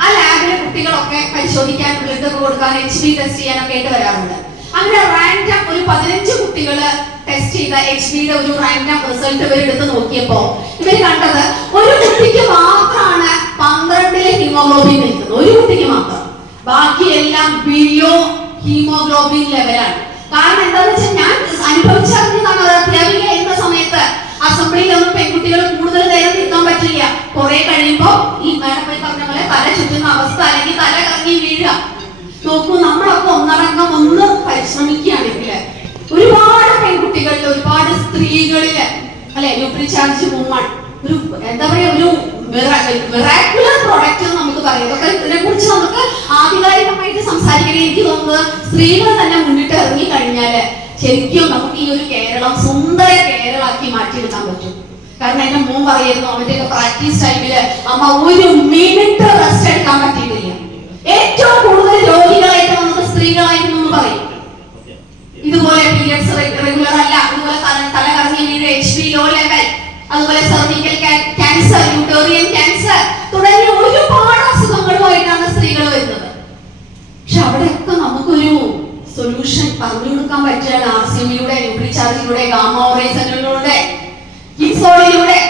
ആ ലാബിലെ കുട്ടികളൊക്കെ പരിശോധിക്കാൻ, ബ്ലഡ് കൊടുക്കാൻ, HB ടെസ്റ്റ് ചെയ്യാനൊക്കെ ആയിട്ട് വരാറുണ്ട്. അങ്ങനെ റാൻഡം ഒരു 15 കുട്ടികള് ടെസ്റ്റ് ചെയ്ത HBയുടെ ഒരു റാൻഡം റിസൾട്ട് ഇവരെടുത്ത് നോക്കിയപ്പോ ഇവര് കണ്ടത് ഒരു കുട്ടിക്ക് മാത്രമാണ് 12 ഹീമോഗ്ലോബിൻ നിൽക്കുന്നത്. ഒരു കുട്ടിക്ക് മാത്രം. ബാക്കിയെല്ലാം ബിലോ ഹീമോഗ്ലോബിൻ ലെവലാണ്. കാരണം എന്താണെന്ന് വെച്ചാൽ ഞാൻ അനുഭവിച്ചറിഞ്ഞതാണ്. അത് അധ്യാപികയായിരുന്ന സമയത്ത് അസംബ്ലിയിലൊന്നും പെൺകുട്ടികൾ കൂടുതൽ നേരം നിൽക്കാൻ പറ്റില്ല. കുറെ കഴിയുമ്പോ ഈ മാഡം പറഞ്ഞ പോലെ തല ചുറ്റുന്ന അവസ്ഥ, അല്ലെങ്കിൽ തല കറങ്ങി വീഴുക. നോക്കൂ, നമ്മളൊക്കെ ഒന്നടങ്കം ഒന്ന് പരിശ്രമിക്കുകയാണെങ്കിൽ ഒരുപാട് പെൺകുട്ടികളിൽ, ഒരുപാട് സ്ത്രീകളില് അല്ലെ ന്യൂട്രിചാർജ് വുമൺ ഒരു എന്താ പറയാ, ഒരു മിറാക്കുലർ പ്രോഡക്റ്റ് നമുക്ക് പറയാം. ഇതൊക്കെ ഇതിനെ കുറിച്ച് നമുക്ക് ആധികാരികമായിട്ട് സംസാരിക്കണേ. എനിക്ക് തോന്നുന്നത് സ്ത്രീകൾ തന്നെ മുന്നിട്ട് ഇറങ്ങി കഴിഞ്ഞാല് ശരിക്കും നമുക്ക് ഈ ഒരു കേരളം സുന്ദര കേരളാക്കി മാറ്റിയെടുക്കാൻ പറ്റും. കാരണം എന്റെ മോൻ പറയായിരുന്നു, അവന്റെയൊക്കെ പ്രാക്ടീസ് ടൈമില് അമ്മ ഒരു മിനിറ്റ് റെസ്റ്റ് എടുക്കാൻ പറ്റിയിട്ടില്ല. ഏറ്റവും കൂടുതൽ രോഗികളായിട്ട് വന്നത് സ്ത്രീകളായിരുന്നു എന്ന് പറയും. ഇതുപോലെ പീരിയഡ്സ് റെഗുലർ അല്ല, അതുപോലെ തല കറങ്ങി വീട്, HB ലോ ലെവൽ, അതുപോലെ സെർവിക്കൽ ക്യാൻസർ, യൂട്ടേറിയൻ ക്യാൻസർ തുടങ്ങിയ ഒരുപാട് അസുഖങ്ങളുമായിട്ടാണ് സ്ത്രീകൾ വരുന്നത്. പക്ഷെ അവിടെയൊക്കെ നമുക്കൊരു സൊല്യൂഷൻ പറഞ്ഞു കൊടുക്കാൻ പറ്റുകയാണ് ആർസിഎമ്മിലൂടെ, ന്യൂട്രിചാർജിലൂടെ, ഗാമ ഓറേസനിലൂടെ, കിൻസോളിലൂടെ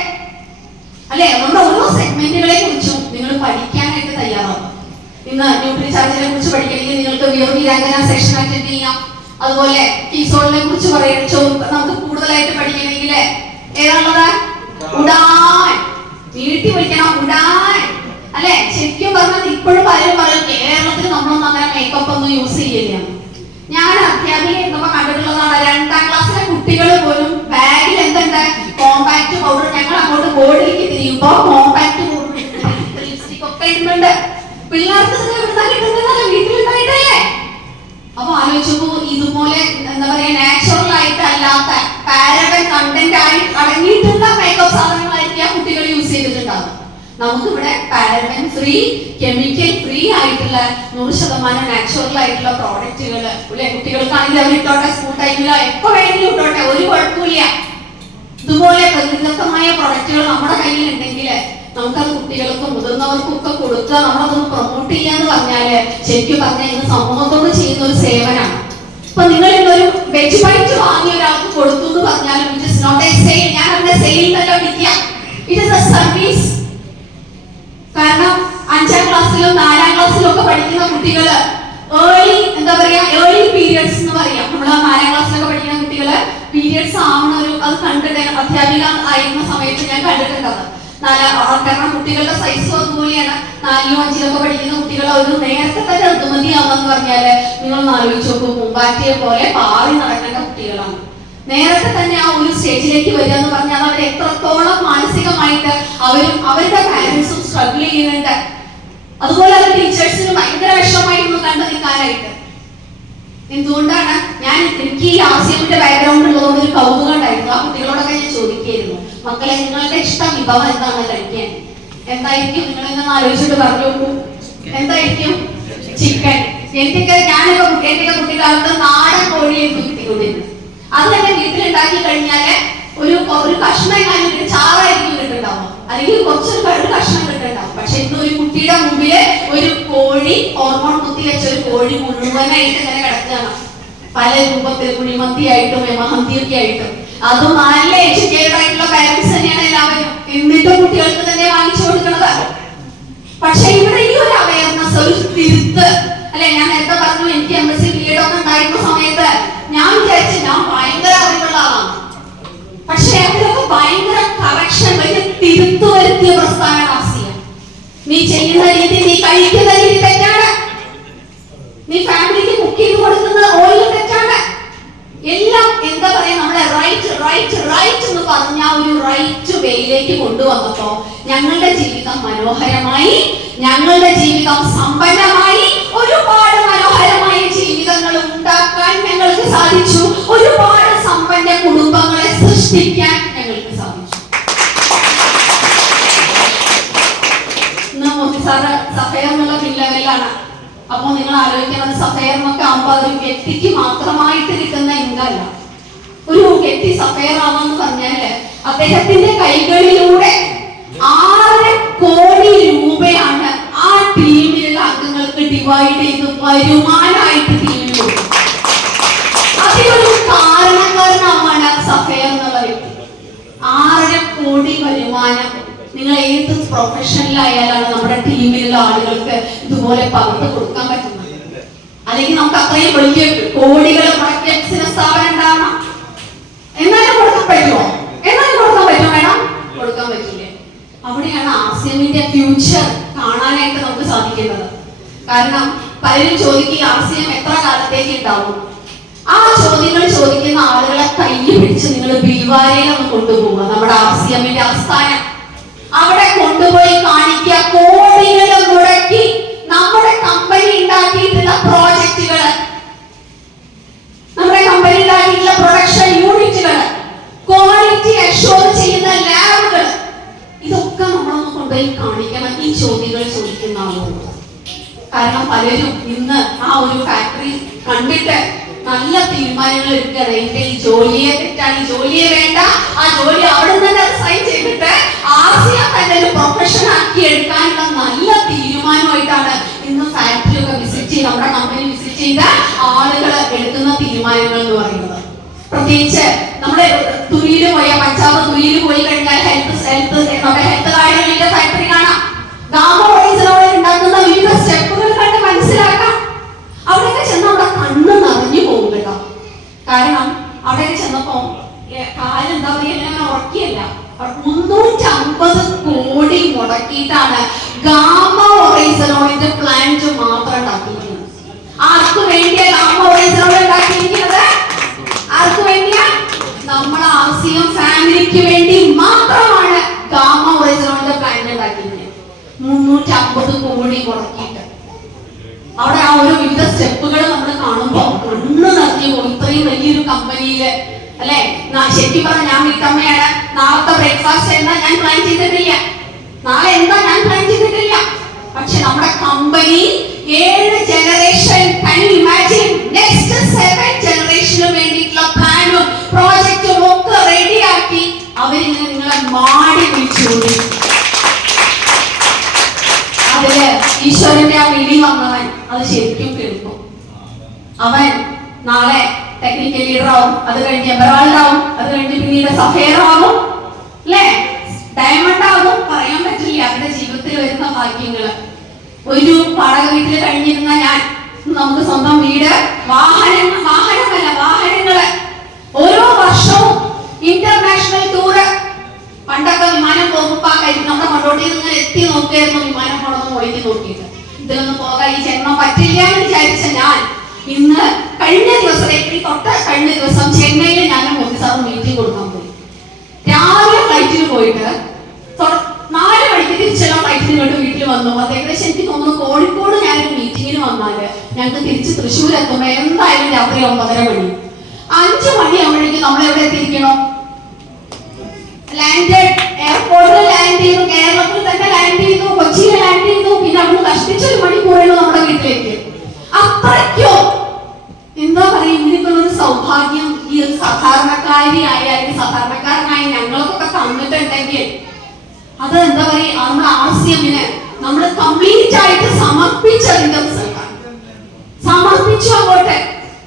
അല്ലെ. നമ്മുടെ ഓരോ സെഗ്മെന്റുകളെ കുറിച്ചും നിങ്ങൾ പഠിക്കാനായിട്ട് തയ്യാറാവും. ഇന്ന് ന്യൂട്രിചാർജിനെ കുറിച്ച് പഠിക്കണമെങ്കിൽ നിങ്ങൾക്ക് വീരാംഗന സെഷൻ അറ്റൻഡ് ചെയ്യാം. അതുപോലെ കിൻസോളിനെ കുറിച്ച് നമുക്ക് കൂടുതലായിട്ട് പഠിക്കണമെങ്കിൽ ഏതാണുള്ളത്? ഉഡാൻ. നീട്ടി വിളിക്കണം, ഉഡാൻ അല്ലെ. ശരിക്കും പറഞ്ഞാൽ ഇപ്പോഴും പലരും പറയും കേരളത്തിൽ നമ്മളൊന്നും അങ്ങനെ മേക്കപ്പ് ഒന്നും യൂസ് ചെയ്യില്ല. ഞാൻ അധ്യാപിക എന്നപ്പോ കണ്ടിട്ടുള്ളതാണ്, 2ാം ക്ലാസ്സിലെ കുട്ടികൾ പോലും ബാഗിൽ എന്തുണ്ട്? Compact powder. ഞങ്ങൾ അങ്ങോട്ട് ബോർഡിലേക്ക് തിരിയുമ്പോ കോമ്പാക്ട് പൗഡർ, ലിപ്സ്റ്റിക് ഒക്കെ ഇടുന്നുണ്ട്. പിള്ളേർക്ക് കിട്ടുന്നതല്ല, വീട്ടിലുണ്ടായിട്ടല്ലേ. അപ്പൊ ആലോചിച്ചപ്പോ ഇതുപോലെ എന്താ പറയാ, നാച്ചുറൽ ആയിട്ട് അല്ലാത്ത പാരബൻ കണ്ടന്റ് ആയി അടങ്ങിയിട്ടുള്ള മേക്കപ്പ് സാധനങ്ങളായിരിക്കും ആ കുട്ടികൾ യൂസ് ചെയ്തിട്ടുണ്ടാവും. നമുക്കിവിടെ പാരബൻ ഫ്രീ, കെമിക്കൽ ഫ്രീ ആയിട്ടുള്ള 100% നാച്ചുറൽ ആയിട്ടുള്ള പ്രോഡക്റ്റുകൾ അല്ലെ, കുട്ടികൾക്കാണെങ്കിൽ അവർ ഇട്ടോട്ടെ, സ്കൂൾ ടൈമിലോ എപ്പോ വേണമെങ്കിലും ഇട്ടോട്ടെ, ഒരു കുഴപ്പമില്ല. ഇതുപോലെ പ്രകൃതിദത്തമായ പ്രൊഡക്റ്റുകൾ നമ്മുടെ കയ്യിൽ ഉണ്ടെങ്കിൽ നമുക്കത് കുട്ടികൾക്കും മുതിർന്നവർക്കും ഒക്കെ കൊടുക്കുക, നമ്മളതൊന്ന് പ്രൊമോട്ട് ചെയ്യാന്ന് പറഞ്ഞാല് ശരിക്കും പറഞ്ഞാൽ ഇന്ന് സമൂഹത്തോട് ചെയ്യുന്ന ഒരു സേവനമാണ്. ഇപ്പൊ നിങ്ങൾ ഇന്നൊരു വെജ് ബൈറ്റ് വാങ്ങിയ ഒരാൾക്ക് കൊടുത്തു എന്ന് പറഞ്ഞാലും it is not a sale. ഞാൻ അതിന്റെ സെയിൽ തന്നെ വിളിക്കാം, ഇറ്റ് ഇസ് എ സർവീസ്. കാരണം 5ാം ക്ലാസ്സിലും 4ാം ക്ലാസ്സിലും ഒക്കെ പഠിക്കുന്ന കുട്ടികള് ഏർലി എന്താ പറയാ, ഏർലി പീരിയഡ്സ് എന്ന് പറയാം. നമ്മള് 4ാം ക്ലാസ്സിലൊക്കെ പഠിക്കുന്ന കുട്ടികള് പീരിയഡ്സ് ആവുന്ന ഒരു അത് കണ്ടിട്ട് അധ്യാപിക ആയിരുന്ന സമയത്ത് ഞാൻ കണ്ടിട്ടുണ്ടത്. കാരണം കുട്ടികളുടെ സൈസ് അതുപോലെയാണ്. 4ലും 5ലൊക്കെ പഠിക്കുന്ന കുട്ടികൾ ഒരു നേരത്തെ തന്നെ ഋതുമതിയാവാന്ന് പറഞ്ഞാല് നിങ്ങളൊന്ന് ആലോചിച്ച് നോക്കൂ, പൂമ്പാറ്റയെ പോലെ പാറി നടക്കേണ്ട കുട്ടികളാണ്. നേരത്തെ തന്നെ ആ ഒരു സ്റ്റേജിലേക്ക് വരിക എന്ന് പറഞ്ഞാൽ അവർ എത്രത്തോളം മാനസികമായിട്ട് അവരും അവരുടെ പാരന്റ്സും സ്ട്രഗിൾ ചെയ്യുന്നുണ്ട്. അതുപോലെ അത് ടീച്ചേഴ്സിന് ഭയങ്കര വിഷമമായിരുന്നു കണ്ടു നിൽക്കാനായിട്ട്. എന്തുകൊണ്ടാണ് എനിക്ക് ഈ ആശയത്തിന്റെ ബാക്ക്ഗ്രൗണ്ട് ഉള്ളതുകൊണ്ട് ഒരു കൗതുകം ഉണ്ടായിരുന്നു. ആ കുട്ടികളോടൊക്കെ ഞാൻ ചോദിക്കായിരുന്നു, മക്കളെ നിങ്ങളുടെ ഇഷ്ട വിഭവം എന്താണ് കഴിക്കാൻ? എന്തായിരിക്കും? നിങ്ങൾ ഇങ്ങനെ ആലോചിച്ചിട്ട് പറഞ്ഞു നോക്കൂ, എന്തായിരിക്കും? ചിക്കൻ. എന്റെയൊക്കെ കുട്ടിക്കാലത്ത് നാടൻ കോഴിയായിരുന്നു കിട്ടിക്കൊണ്ടിരുന്നത്. അത് തന്നെ വീട്ടിലുണ്ടാക്കി കഴിഞ്ഞാല് ഒരു കഷ്ണം എങ്ങാനും ചാറായിരിക്കും കിട്ടുന്നുണ്ടാവും, അല്ലെങ്കിൽ കുറച്ചൊരു കഷ്ണം കിട്ടുന്നുണ്ടാവും. പക്ഷെ ഇന്ന് ഒരു കുട്ടിയുടെ മുമ്പില് ഒരു കോഴി, ഹോർമോൺ കുത്തി വെച്ച ഒരു കോഴി മുഴുവനായിട്ട് ഇങ്ങനെ കിടക്കുകയാണ്. പല രൂപത്തിൽ കുഴിമന്തിയായിട്ടും മഹന്തിയൊക്കെ ആയിട്ടും. അതും നല്ല എഡ്യൂക്കേറ്റഡ് ആയിട്ടുള്ള പാരന്റ്സ് തന്നെയാണ് എല്ലാവരും. എന്നിട്ടും കുട്ടികൾക്ക് തന്നെ വാങ്ങിച്ചു കൊടുക്കുന്നത്. പക്ഷെ ഇവിടെ ഈ ഒരു അവയർനെസ്, ഒരു തിരുത്ത് അല്ലെ, ഞാൻ നേരത്തെ പറഞ്ഞു എനിക്ക് MSc B.Ed ഒക്കെ ഉണ്ടായിരുന്ന സമയത്ത് ഞാൻ വിചാരിച്ചു ഞാൻ ഭയങ്കര അറിവുള്ള ആളാണ്. പക്ഷെ അതിലൊക്കെ ഭയങ്കര കറക്ഷൻ, വലിയ തിരുത്തു വരുത്തിയ പ്രസ്ഥാനം ആസിയ. നീ ചെയ്യുന്ന രീതി, നീ കഴിക്കുന്ന രീതി തെറ്റാണ്. നീ ഫാമിലിക്ക് കുക്ക് ചെയ്ത് കൊടുക്കുന്ന ഓയിൽ തെറ്റാണ്. എല്ലാം എന്താ പറയാ, നമ്മളെ റൈറ്റ് റൈറ്റ് റൈറ്റ് എന്ന് പറഞ്ഞ ഒരു റൈറ്റ് വേയിലേക്ക് കൊണ്ടുവന്നപ്പോ ഞങ്ങളുടെ ജീവിതം മനോഹരമായി, ഞങ്ങളുടെ ജീവിതം സമ്പന്നമായി, ഒരുപാട് മനോഹരമായ ജീവിതങ്ങൾ ഉണ്ടാക്കാൻ ഞങ്ങൾക്ക് സാധിച്ചു. ഒരുപാട് സമ്പന്ന കുടുംബങ്ങളെ സൃഷ്ടിക്കാൻ ഞങ്ങൾക്ക് സാധിച്ചു. സഫയർ എന്നുള്ള ലെവലാണ്. അപ്പൊ നിങ്ങൾ ആലോചിക്കുന്നത് സഫയർ എന്നൊക്കെ ആകുമ്പോ ഒരു വ്യക്തിക്ക് മാത്രമായിട്ട് കിട്ടുന്ന ഇൻകം അല്ല. ഒരു വ്യക്തി സഫയർ ആവാന്ന് പറഞ്ഞാല് അദ്ദേഹത്തിന്റെ കൈകളിലൂടെ 6 കോടി രൂപയാണ് ആ ടീമിലുള്ള അംഗങ്ങൾക്ക് ഡിവൈഡ് ചെയ്ത് വരുമാനമായിട്ട് ടീമിൽ കൊടുക്കും. അതിനൊരു കാരണക്കാരനാവാണ് സഫയർ എന്നുള്ള വ്യക്തി. 6 കോടി വരുമാനം. നിങ്ങൾ ഏത് പ്രൊഫഷനിലായാലാണ് നമ്മുടെ ടീമിലുള്ള ആളുകൾക്ക് ഇതുപോലെ പകുതി കൊടുക്കാൻ പറ്റുന്നത്? അല്ലെങ്കിൽ നമുക്ക് അത്രയും വലിയ കോടികൾ മുടക്കിയ ബിസിനസ് സ്ഥാപനം ഉണ്ടാവണം, എന്നാലും കൊടുക്കാൻ പറ്റുമോ? എന്നാലും കൊടുക്കാൻ പറ്റുമോ? വേണം, കൊടുക്കാൻ പറ്റില്ലേ? അവിടെയാണ് ആസിയമിന്റെ ഫ്യൂച്ചർ കാണാനായിട്ട് നമുക്ക് സാധിക്കുന്നത്. കാരണം പലരും ചോദിക്കുക ആസിയം എത്ര കാലത്തേക്ക് ഉണ്ടാവും? ആ ചോദ്യങ്ങൾ ചോദിക്കുന്ന ആളുകളെ കൈ പിടിച്ച് നിങ്ങൾ ബിൽവാരയിലൊന്ന് കൊണ്ടുപോകുക. നമ്മുടെ ആസിയമിന്റെ ആസ്ഥാനം അവിടെ കൊണ്ടുപോയി കാണിക്കുക. കോടികൾ മുടക്കി നമ്മുടെ കമ്പനി ഉണ്ടാക്കിയിട്ടുള്ള പ്രോജക്റ്റുകള്, നമ്മുടെ കമ്പനി ഉണ്ടാക്കിയിട്ടുള്ള പ്രൊഡക്ഷൻ യൂണിറ്റുകൾ, ക്വാളിറ്റി അഷ്യൂർ ചെയ്യുന്ന ലാബുകൾ, ഇതൊക്കെ നമ്മളൊന്ന് കൊണ്ടുപോയി കാണിക്കണം ഈ ചോദ്യങ്ങൾ ചോദിക്കുന്ന ആളുകൾ. കാരണം പലരും ഇന്ന് ആ ഒരു ഫാക്ടറി കണ്ടിട്ട് നല്ല തീരുമാനങ്ങൾ എടുക്കുകയാണ്. എന്റെ ഈ ജോലിയെ തെറ്റാണ്, ഈ ജോലിയെ വേണ്ട, ആ ജോലി അവിടെ തന്നെ സൈൻ ചെയ്തിട്ട് ആസിയ തന്നെ ഒരു പ്രൊഫഷൻ ആക്കി എടുക്കാനുള്ള നല്ല തീരുമാനമായിട്ടാണ് ഇന്ന് ഫാക്ടറി ഒക്കെ വിസിറ്റ് ചെയ്ത് നമ്മുടെ കമ്പനി വിസിറ്റ് ചെയ്ത ആളുകൾ എടുക്കുന്ന തീരുമാനങ്ങൾ എന്ന് പറയുന്നത്. പ്രത്യേകിച്ച് നമ്മുടെ തുരിയിൽ പോയ പഞ്ചാബ് തുരിയിൽ പോയി കഴിഞ്ഞാൽ നമ്മുടെ ഹെൽത്ത് കാർഡിന്റെ ഫാക്ടറി കാണാം. ഗാമോറൈസിനോട് ഉണ്ടാക്കുന്ന വിവിധ സ്റ്റെപ്പുകൾ കണ്ട് മനസ്സിലാക്കാം. അവിടെയൊക്കെ ചെന്ന് അവിടെ കണ്ണ് നിറഞ്ഞു പോകും കേട്ടോ. കാരണം അവിടെയൊക്കെ ചെന്നപ്പോ കാര്യം എന്താ പറയുക, അങ്ങനെ ഉറക്കിയല്ല, 350 കോടി മുടക്കിയിട്ടാണ് ഗാമ ഒറൈസനോളിന്റെ പ്ലാന്റ് മാത്രം ഉണ്ടാക്കിയിരിക്കുന്നത്. ആർക്ക് വേണ്ടിയാ ഗാമ ഒറൈസനോൾ ഉണ്ടാക്കിയിരിക്കുന്നത്? ആർക്ക് വേണ്ടിയാ? നമ്മളെ ആസിയം ഫാമിലിക്ക് വേണ്ടി മാത്രമാണ് ഗാമ ഒറൈസനോളിന്റെ പ്ലാന്റ് ഉണ്ടാക്കിയിരിക്കുന്നത്. 350 കോടി മുടക്കിയിട്ട് അവിടെ ആ ഒരു വിവിധ സ്റ്റെപ്പുകൾ നമ്മൾ കാണുമ്പോൾ കണ്ണ് നിറഞ്ഞു പോകും. ഇത്രയും വലിയൊരു കമ്പനിയില് അല്ലെ, ശരിക്കും പറഞ്ഞ ഞാൻ വീട്ടമ്മയാണ്. നാളത്തെ ബ്രേക്ക്ഫാസ്റ്റ് എന്താ ഞാൻ പ്ലാൻ ചെയ്തിട്ടില്ല. നാളെ എന്താ ഞാൻ പ്ലാൻ ചെയ്തിട്ടില്ല. പക്ഷെ നമ്മുടെ കമ്പനി 7 ജനറേഷൻ, നെക്സ്റ്റ് 7 ജനറേഷന് വേണ്ടിയിട്ടുള്ള പ്ലാനും പ്രോജക്റ്റും ഒക്കെ റെഡിയാക്കി അവരിങ്ങനെ നിങ്ങളെ മാടി വിളിച്ചുകൊണ്ടി. അതില് ഈശ്വരന്റെ ആ വിളി വന്നവൻ അത് ശരിക്കും കേൾക്കും. അവൻ നാളെ ടെക്നിക്കൽ ലീഡർ ആവും, അത് കഴിഞ്ഞ് എമറാൾഡ് ആവും, അത് കഴിഞ്ഞ് പിന്നീട് സഫയർ ആവും, അല്ലേ, ഡയമണ്ട് ആവും. പറയാൻ പറ്റില്ല അവരുടെ ജീവിതത്തിൽ വരുന്ന ഭാഗ്യങ്ങള്. ഒരു വാടക വീട്ടിൽ കഴിഞ്ഞിരുന്ന ഞാൻ നമുക്ക് സ്വന്തം വീട്, വാഹനങ്ങള് ഓരോ വർഷവും ഇന്റർനാഷണൽ ടൂറ്. പണ്ടൊക്കെ വിമാനം പോകുമ്പോ നമ്മുടെ കൊണ്ടോട്ടിയിൽ നിന്ന് എത്തി നോക്കിയായിരുന്നു വിമാനം പോണെന്ന് ഒളിഞ്ഞു നോക്കിയിട്ട്. ഇതിലൊന്നും പോകാൻ ഈ ജന്മം പറ്റില്ല എന്ന് വിചാരിച്ച ഞാൻ ഇന്ന് കഴിഞ്ഞ ദിവസം ചെന്നൈയിൽ ഞാൻ മോദി സാർ മീറ്റിംഗ് കൊടുക്കാൻ പോയി. രാവിലെ ഫ്ലൈറ്റിന് പോയിട്ട് 4 മണിക്ക് തിരിച്ചുള്ള ഫ്ലൈറ്റിന് ഇങ്ങോട്ട് വീട്ടിൽ വന്നു. അത് ഏകദേശം എനിക്ക് തോന്നുന്നു കോഴിക്കോട് ഞാനൊരു മീറ്റിങ്ങിന് വന്നാല് ഞങ്ങൾക്ക് തിരിച്ച് തൃശ്ശൂർ എത്തുമ്പോ എന്തായാലും രാത്രി 9:30 മണി. 5 മണിയാകുമ്പോഴേക്കും നമ്മൾ എവിടെ എത്തിയിരിക്കണം? എയർപോർട്ടിൽ ലാൻഡ് ചെയ്തു, കേരളത്തിൽ തന്നെ ലാൻഡ് ചെയ്തു, കൊച്ചിയിൽ ലാൻഡ് ചെയ്തു, പിന്നെ അവിടുന്ന് കഷ്ടിച്ച് 1 മണിക്കൂറുള്ളൂ നമ്മുടെ വീട്ടിലേക്ക്. അത്രയ്ക്കോ എന്താ പറയുക, ഇങ്ങനെയൊക്കെയുള്ളൊരു സൗഭാഗ്യം ഈ ഒരു സാധാരണക്കാരിയായ അല്ലെങ്കിൽ സാധാരണക്കാരനായി ഞങ്ങൾക്കൊക്കെ തന്നിട്ടുണ്ടെങ്കിൽ അത് എന്താ പറയുക, നമ്മുടെ RCMന് നമ്മൾ കംപ്ലീറ്റ് ആയിട്ട് സമർപ്പിച്ചതിന്റെ റിസൾട്ടാണ്. സമർപ്പിച്ചു അങ്ങോട്ട്.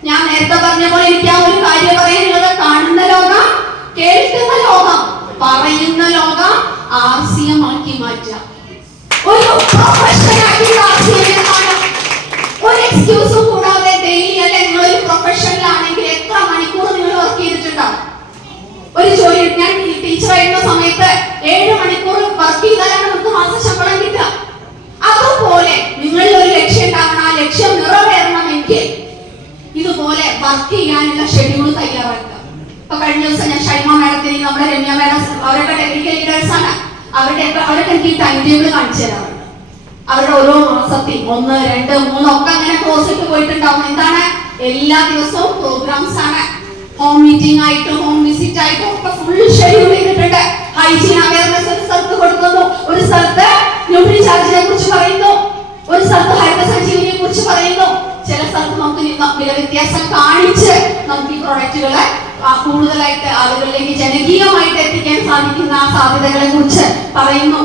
ഞാൻ നേരത്തെ പറഞ്ഞ പോലെ എനിക്ക് ആ ഒരു കാര്യം പറയാനുള്ളത്, കാണുന്ന ലോകം, കേൾക്കുന്ന ലോകം, പറയുന്ന ലോകം RCM ആക്കി മാറ്റുക. ഒരു പ്രൊഫഷനാക്കി RCM കാണാം. ഒരു എക്സ്ക്യൂസും കൂടാതെ ഡെയിലി അല്ലെ നിങ്ങളൊരു പ്രൊഫഷനിലാണെങ്കിൽ എത്ര മണിക്കൂർ നിങ്ങൾ വർക്ക് ചെയ്തിട്ടുണ്ടാവും? ഒരു ജോലി, ഞാൻ ടീച്ചർ ആയിരുന്ന സമയത്ത് 7 മണിക്കൂർ വർക്ക് ചെയ്താലാണ് നമുക്ക് മാസശമ്പളം കിട്ടുക. അതുപോലെ നിങ്ങളിൽ ഒരു ലക്ഷ്യം ഉണ്ടാവണം. ആ ലക്ഷ്യം നിറവേറണമെങ്കിൽ ഇതുപോലെ വർക്ക് ചെയ്യാനുള്ള ഷെഡ്യൂൾ തയ്യാറാക്കുക. ഇപ്പൊ കഴിഞ്ഞ ദിവസം ഞാൻ ഷൈമ മാഡത്തിന്, നമ്മുടെ രമ്യ മാഡം, അവരൊക്കെ ടെക്നിക്കൽ ലീഡേഴ്സ് ആണ്. അവരൊക്കെ എനിക്ക് ടൈം ടേബിൾ കാണിച്ചു തരാറുണ്ട്. അവരുടെ ഓരോ മാസത്തിൽ 1, 2, 3 ഒക്കെ അങ്ങനെ ക്ലോസ് ഇട്ട് പോയിട്ടുണ്ടാവും. എന്താണ്, എല്ലാ ദിവസവും പ്രോഗ്രാംസ് ആണ്. ഹോം മീറ്റിംഗ് ആയിട്ടും ഹോം വിസിറ്റ് ആയിട്ടും ഒക്കെ ഫുൾ ഷെഡ്യൂൾ ചെയ്തിട്ടുണ്ട്. ഹൈജീൻ അവയർനെസ് ഒരു സ്ഥലത്ത് കൊടുക്കുന്നു, ഒരു സ്ഥലത്ത് ന്യൂട്രി ചാർജിനെ കുറിച്ച് പറയുന്നു, ഒരു സ്ഥലത്ത് ഹരിത സഞ്ജീവനിയെ കുറിച്ച് പറയുന്നു, ചില സ്ഥലത്ത് നമുക്ക് വില വ്യത്യാസം കാണിച്ച് നമുക്ക് ഈ പ്രൊഡക്റ്റുകളെ കൂടുതലായിട്ട് ആളുകളിലേക്ക് ജനകീയമായിട്ട് എത്തിക്കാൻ സാധിക്കുന്ന സാധ്യതകളെ കുറിച്ച് പറയുന്നു.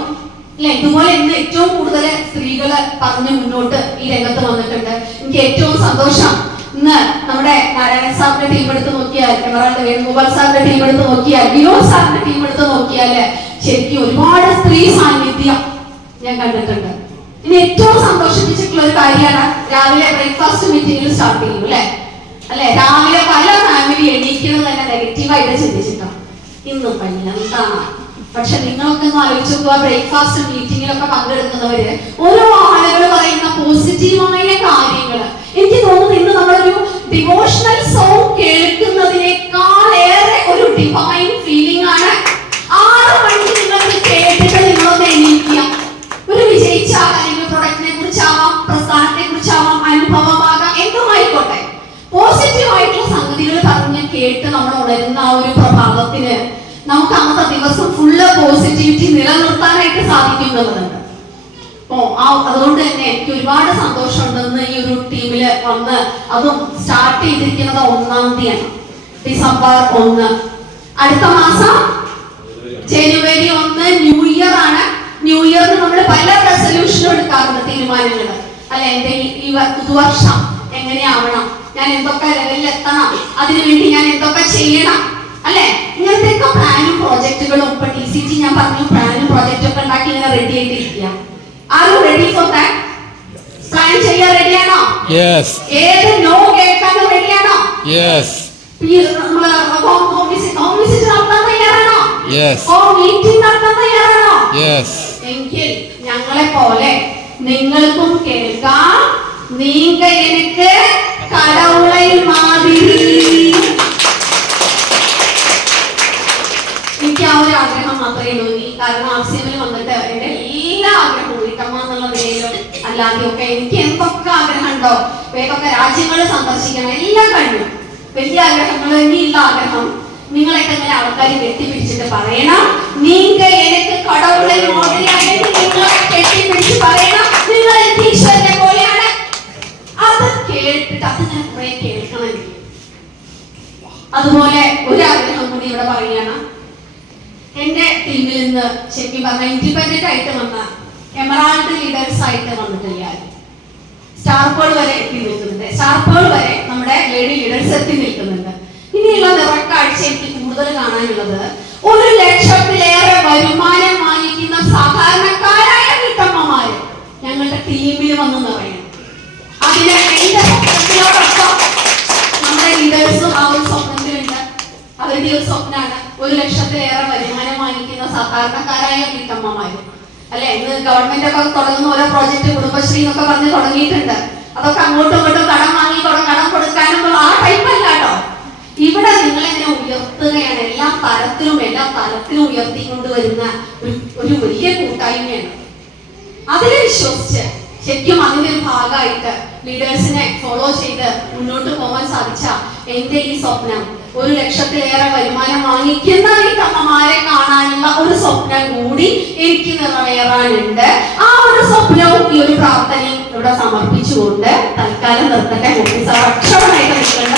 അല്ലെ, ഇതുപോലെ ഇന്ന് ഏറ്റവും കൂടുതൽ സ്ത്രീകള് പറഞ്ഞു മുന്നോട്ട് ഈ രംഗത്ത് വന്നിട്ടുണ്ട്. എനിക്ക് ഏറ്റവും സന്തോഷം, ഇന്ന് നമ്മുടെ നാരായണൻ സാറിന്റെ ടീം എടുത്ത് നോക്കിയാൽ, എമറാൾഡ് വേണുഗോപാൽ സാറിന്റെ ടീം എടുത്ത് നോക്കിയാൽ, വിനോദ് സാറിന്റെ ടീം എടുത്ത് നോക്കിയാല് ശരിക്കും ഒരുപാട് സ്ത്രീ സാന്നിധ്യം ഞാൻ കണ്ടിട്ടുണ്ട്. ഇനി ഏറ്റവും സന്തോഷിപ്പിച്ചിട്ടുള്ള ഒരു കാര്യമാണ് രാവിലെ ബ്രേക്ക്ഫാസ്റ്റ് മീറ്റിംഗിൽ സ്റ്റാർട്ട് ചെയ്യും അല്ലെ, രാവിലെ പല ഫാമിലി എണീക്കുന്നത് തന്നെ നെഗറ്റീവായിട്ട് ചിന്തിച്ചിട്ടാണ്. ഇന്നും പയ്യ എന്താണ്, പക്ഷെ നിങ്ങളൊക്കെ ഒന്ന് ആലോചിച്ച് നോക്കുക, ബ്രേക്ക്ഫാസ്റ്റ് മീറ്റിങ്ങിലൊക്കെ പങ്കെടുക്കുന്നവര് ഓരോ ആളുകൾ പറയുന്ന പോസിറ്റീവായ കാര്യങ്ങൾ. എനിക്ക് തോന്നുന്നു ഇന്ന് നമ്മളൊരു ഡിവോഷണൽ സോങ് കേൾക്കുന്നതിനേക്കാൾ ഏറെ ഒരു ഡിവൈൻ ഫീലിംഗ് ആണ്. 6 മണിക്ക് നിങ്ങൾക്ക് കേട്ടിട്ട് നിങ്ങളൊന്ന് എണീക്കുക. ഒരു വിജയിച്ച അല്ലെങ്കിൽ പ്രൊഡക്റ്റിനെ കുറിച്ചാവാം, പ്രസ്ഥാനത്തെ കുറിച്ചാവാം, അനുഭവമാകാം, എന്തുമായിക്കോട്ടെ, പോസിറ്റീവ് ആയിട്ടുള്ള സംഗതികൾ പറഞ്ഞ് കേട്ട് നമ്മൾ ഉണരുന്ന ആ ഒരു പ്രഭാതത്തിന് നമുക്ക് അന്നത്തെ ദിവസം ഫുള്ള് പോസിറ്റിവിറ്റി നിലനിർത്താനായിട്ട് സാധിക്കുന്നുണ്ട്. അതുകൊണ്ട് തന്നെ എനിക്ക് ഒരുപാട് സന്തോഷമുണ്ടെന്ന് ഈ ഒരു ടീമില് വന്ന്, അതും സ്റ്റാർട്ട് ചെയ്തിരിക്കുന്നത് 1-ാം തീയതിയാണ്, ഡിസംബർ 1. അടുത്ത മാസം ജനുവരി 1 ന്യൂ ഇയർ ആണ്. ന്യൂ ഇയറിന് നമ്മൾ പല റെസൊല്യൂഷനും എടുക്കാറുണ്ട്, തീരുമാനങ്ങൾ അല്ലെ. എന്റെ ഈ പുതുവർഷം എങ്ങനെയാവണം, ഞാൻ എന്തൊക്കെ ലെവലിൽ എത്തണം, അതിനുവേണ്ടി ഞാൻ എന്തൊക്കെ ചെയ്യണം, അല്ലെ, ഇങ്ങനത്തെ പ്ലാനും പ്രോജക്റ്റുകളും. ഇപ്പൊ TCG ഞാൻ പറഞ്ഞു, പ്ലാനും പ്രോജക്റ്റും ഒക്കെ ഉണ്ടാക്കി ഇങ്ങനെ റെഡി ആയിട്ടിരിക്കുക. Are you ready for that? Plan ചെയ്യാൻ റെഡിയാണോ? യെസ്. ഏത് നോ കേൾക്കാനോ റെഡിയാണോ? യെസ്. ഹോം വിസിറ്റ് നടത്താൻ തയ്യാറാണോ? യെസ്. ഹോം മീറ്റിംഗ് നടത്താൻ തയ്യാറാണോ? യെസ്. എങ്കിൽ ഞങ്ങളെ പോലെ നിങ്ങൾക്കും കേൾക്കാം, നീങ്ക എനിക്ക് കടവുളை മാതിരി. എനിക്ക് ആ ഒരു ആഗ്രഹം മാത്രമേ ഉള്ളൂ. കാരണം RCMൽ വന്നിട്ട് എന്റെ എല്ലാ ആഗ്രഹവും, വീട്ടമ്മ എന്നുള്ള നിലയിലും അല്ലാതെയും ഒക്കെ എനിക്ക് എന്തൊക്കെ ആഗ്രഹം ഉണ്ടോ, ഏതൊക്കെ രാജ്യങ്ങൾ സന്ദർശിക്കണം, എല്ലാം കഴിഞ്ഞു. വലിയ ആഗ്രഹങ്ങൾ, ഇനിയുള്ള ആഗ്രഹം നിങ്ങളൊക്കെ ഇങ്ങനെ ആൾക്കാർ കെട്ടിപ്പിടിച്ചിട്ട് പറയണം, നീങ്ക എനിക്ക് കടവുള്ള മോഡലായിട്ട് നിങ്ങളെ കെട്ടിപ്പിടിച്ച് പറയണം, നിങ്ങൾ ഈശ്വരനെ പോലെയാണ്. അത് കേട്ടിട്ട് അത് ഞാൻ കുറെ കേൾക്കണം. അതുപോലെ ഒരാഗ്രഹം കൂടി ഇവിടെ പറയുകയാണ്. എന്റെ ടീമിൽ നിന്ന് ശരിക്കും പറഞ്ഞാൽ ഇൻഡിപെൻഡന്റ് ആയിട്ട് വന്ന എമറാൾഡ് ലീഡേഴ്സ് ആയിട്ട് വന്നിട്ടില്ല. സ്റ്റാർ പോൾ വരെ എത്തി നിൽക്കുന്നുണ്ട്. സ്റ്റാർ പോൾ വരെ നമ്മുടെ ലേഡി ലീഡേഴ്സ് എത്തി നിൽക്കുന്നുണ്ട്. ഇനിയുള്ള നിറക്കാഴ്ച എനിക്ക് കൂടുതൽ കാണാനുള്ളത് 1 ലക്ഷത്തിലേറെ വരുമാനം വാങ്ങിക്കുന്ന സാധാരണക്കാരായ വീട്ടമ്മമാര് ഞങ്ങളുടെ ടീമിൽ വന്ന് നിറയണം. അതിന് എന്റെ സ്വപ്നത്തിനോടൊപ്പം നമ്മുടെ ലീഡേഴ്സും ആ ഒരു സ്വപ്നത്തിലുണ്ട്. അവരുടെ ഒരു സ്വപ്നമാണ് 1 ലക്ഷത്തിലേറെ വരുമാനം വാങ്ങിക്കുന്ന സാധാരണക്കാരായ വീട്ടമ്മമാര്. അല്ലെ, ഇന്ന് ഗവൺമെന്റ് ഒക്കെ തുടങ്ങുന്ന ഓരോ പ്രോജക്റ്റ് കുടുംബശ്രീ എന്നൊക്കെ പറഞ്ഞ് തുടങ്ങിയിട്ടുണ്ട്. അതൊക്കെ അങ്ങോട്ടും ഇങ്ങോട്ടും കടം വാങ്ങി കടം കൊടുക്കാനുള്ള ആ ടൈപ്പല്ല കേട്ടോ. ഇവിടെ നിങ്ങളെങ്ങനെ ഉയർത്തുകയാണ്, എല്ലാ തലത്തിലും ഉയർത്തിക്കൊണ്ടുവരുന്ന ഒരു വലിയ കൂട്ടായ്മയാണ്. അതിനെ വിശ്വസിച്ച് ശരിക്കും അതിന്റെ ഒരു ഭാഗമായിട്ട് ലീഡേഴ്സിനെ ഫോളോ ചെയ്ത് മുന്നോട്ട് പോകാൻ സാധിച്ച എന്റെ ഈ സ്വപ്നം 1 ലക്ഷത്തിലേറെ വരുമാനം വാങ്ങിക്കുന്ന ഈ അമ്മമാരെ കാണാനുള്ള ഒരു സ്വപ്നം കൂടി എനിക്ക് നിറവേറാനുണ്ട്. ആ ഒരു സ്വപ്നവും ഈ ഒരു പ്രാർത്ഥനയും ഇവിടെ സമർപ്പിച്ചുകൊണ്ട് തൽക്കാലം നിർത്തട്ടെ. അക്ഷരമായിട്ട് നിൽക്കേണ്ട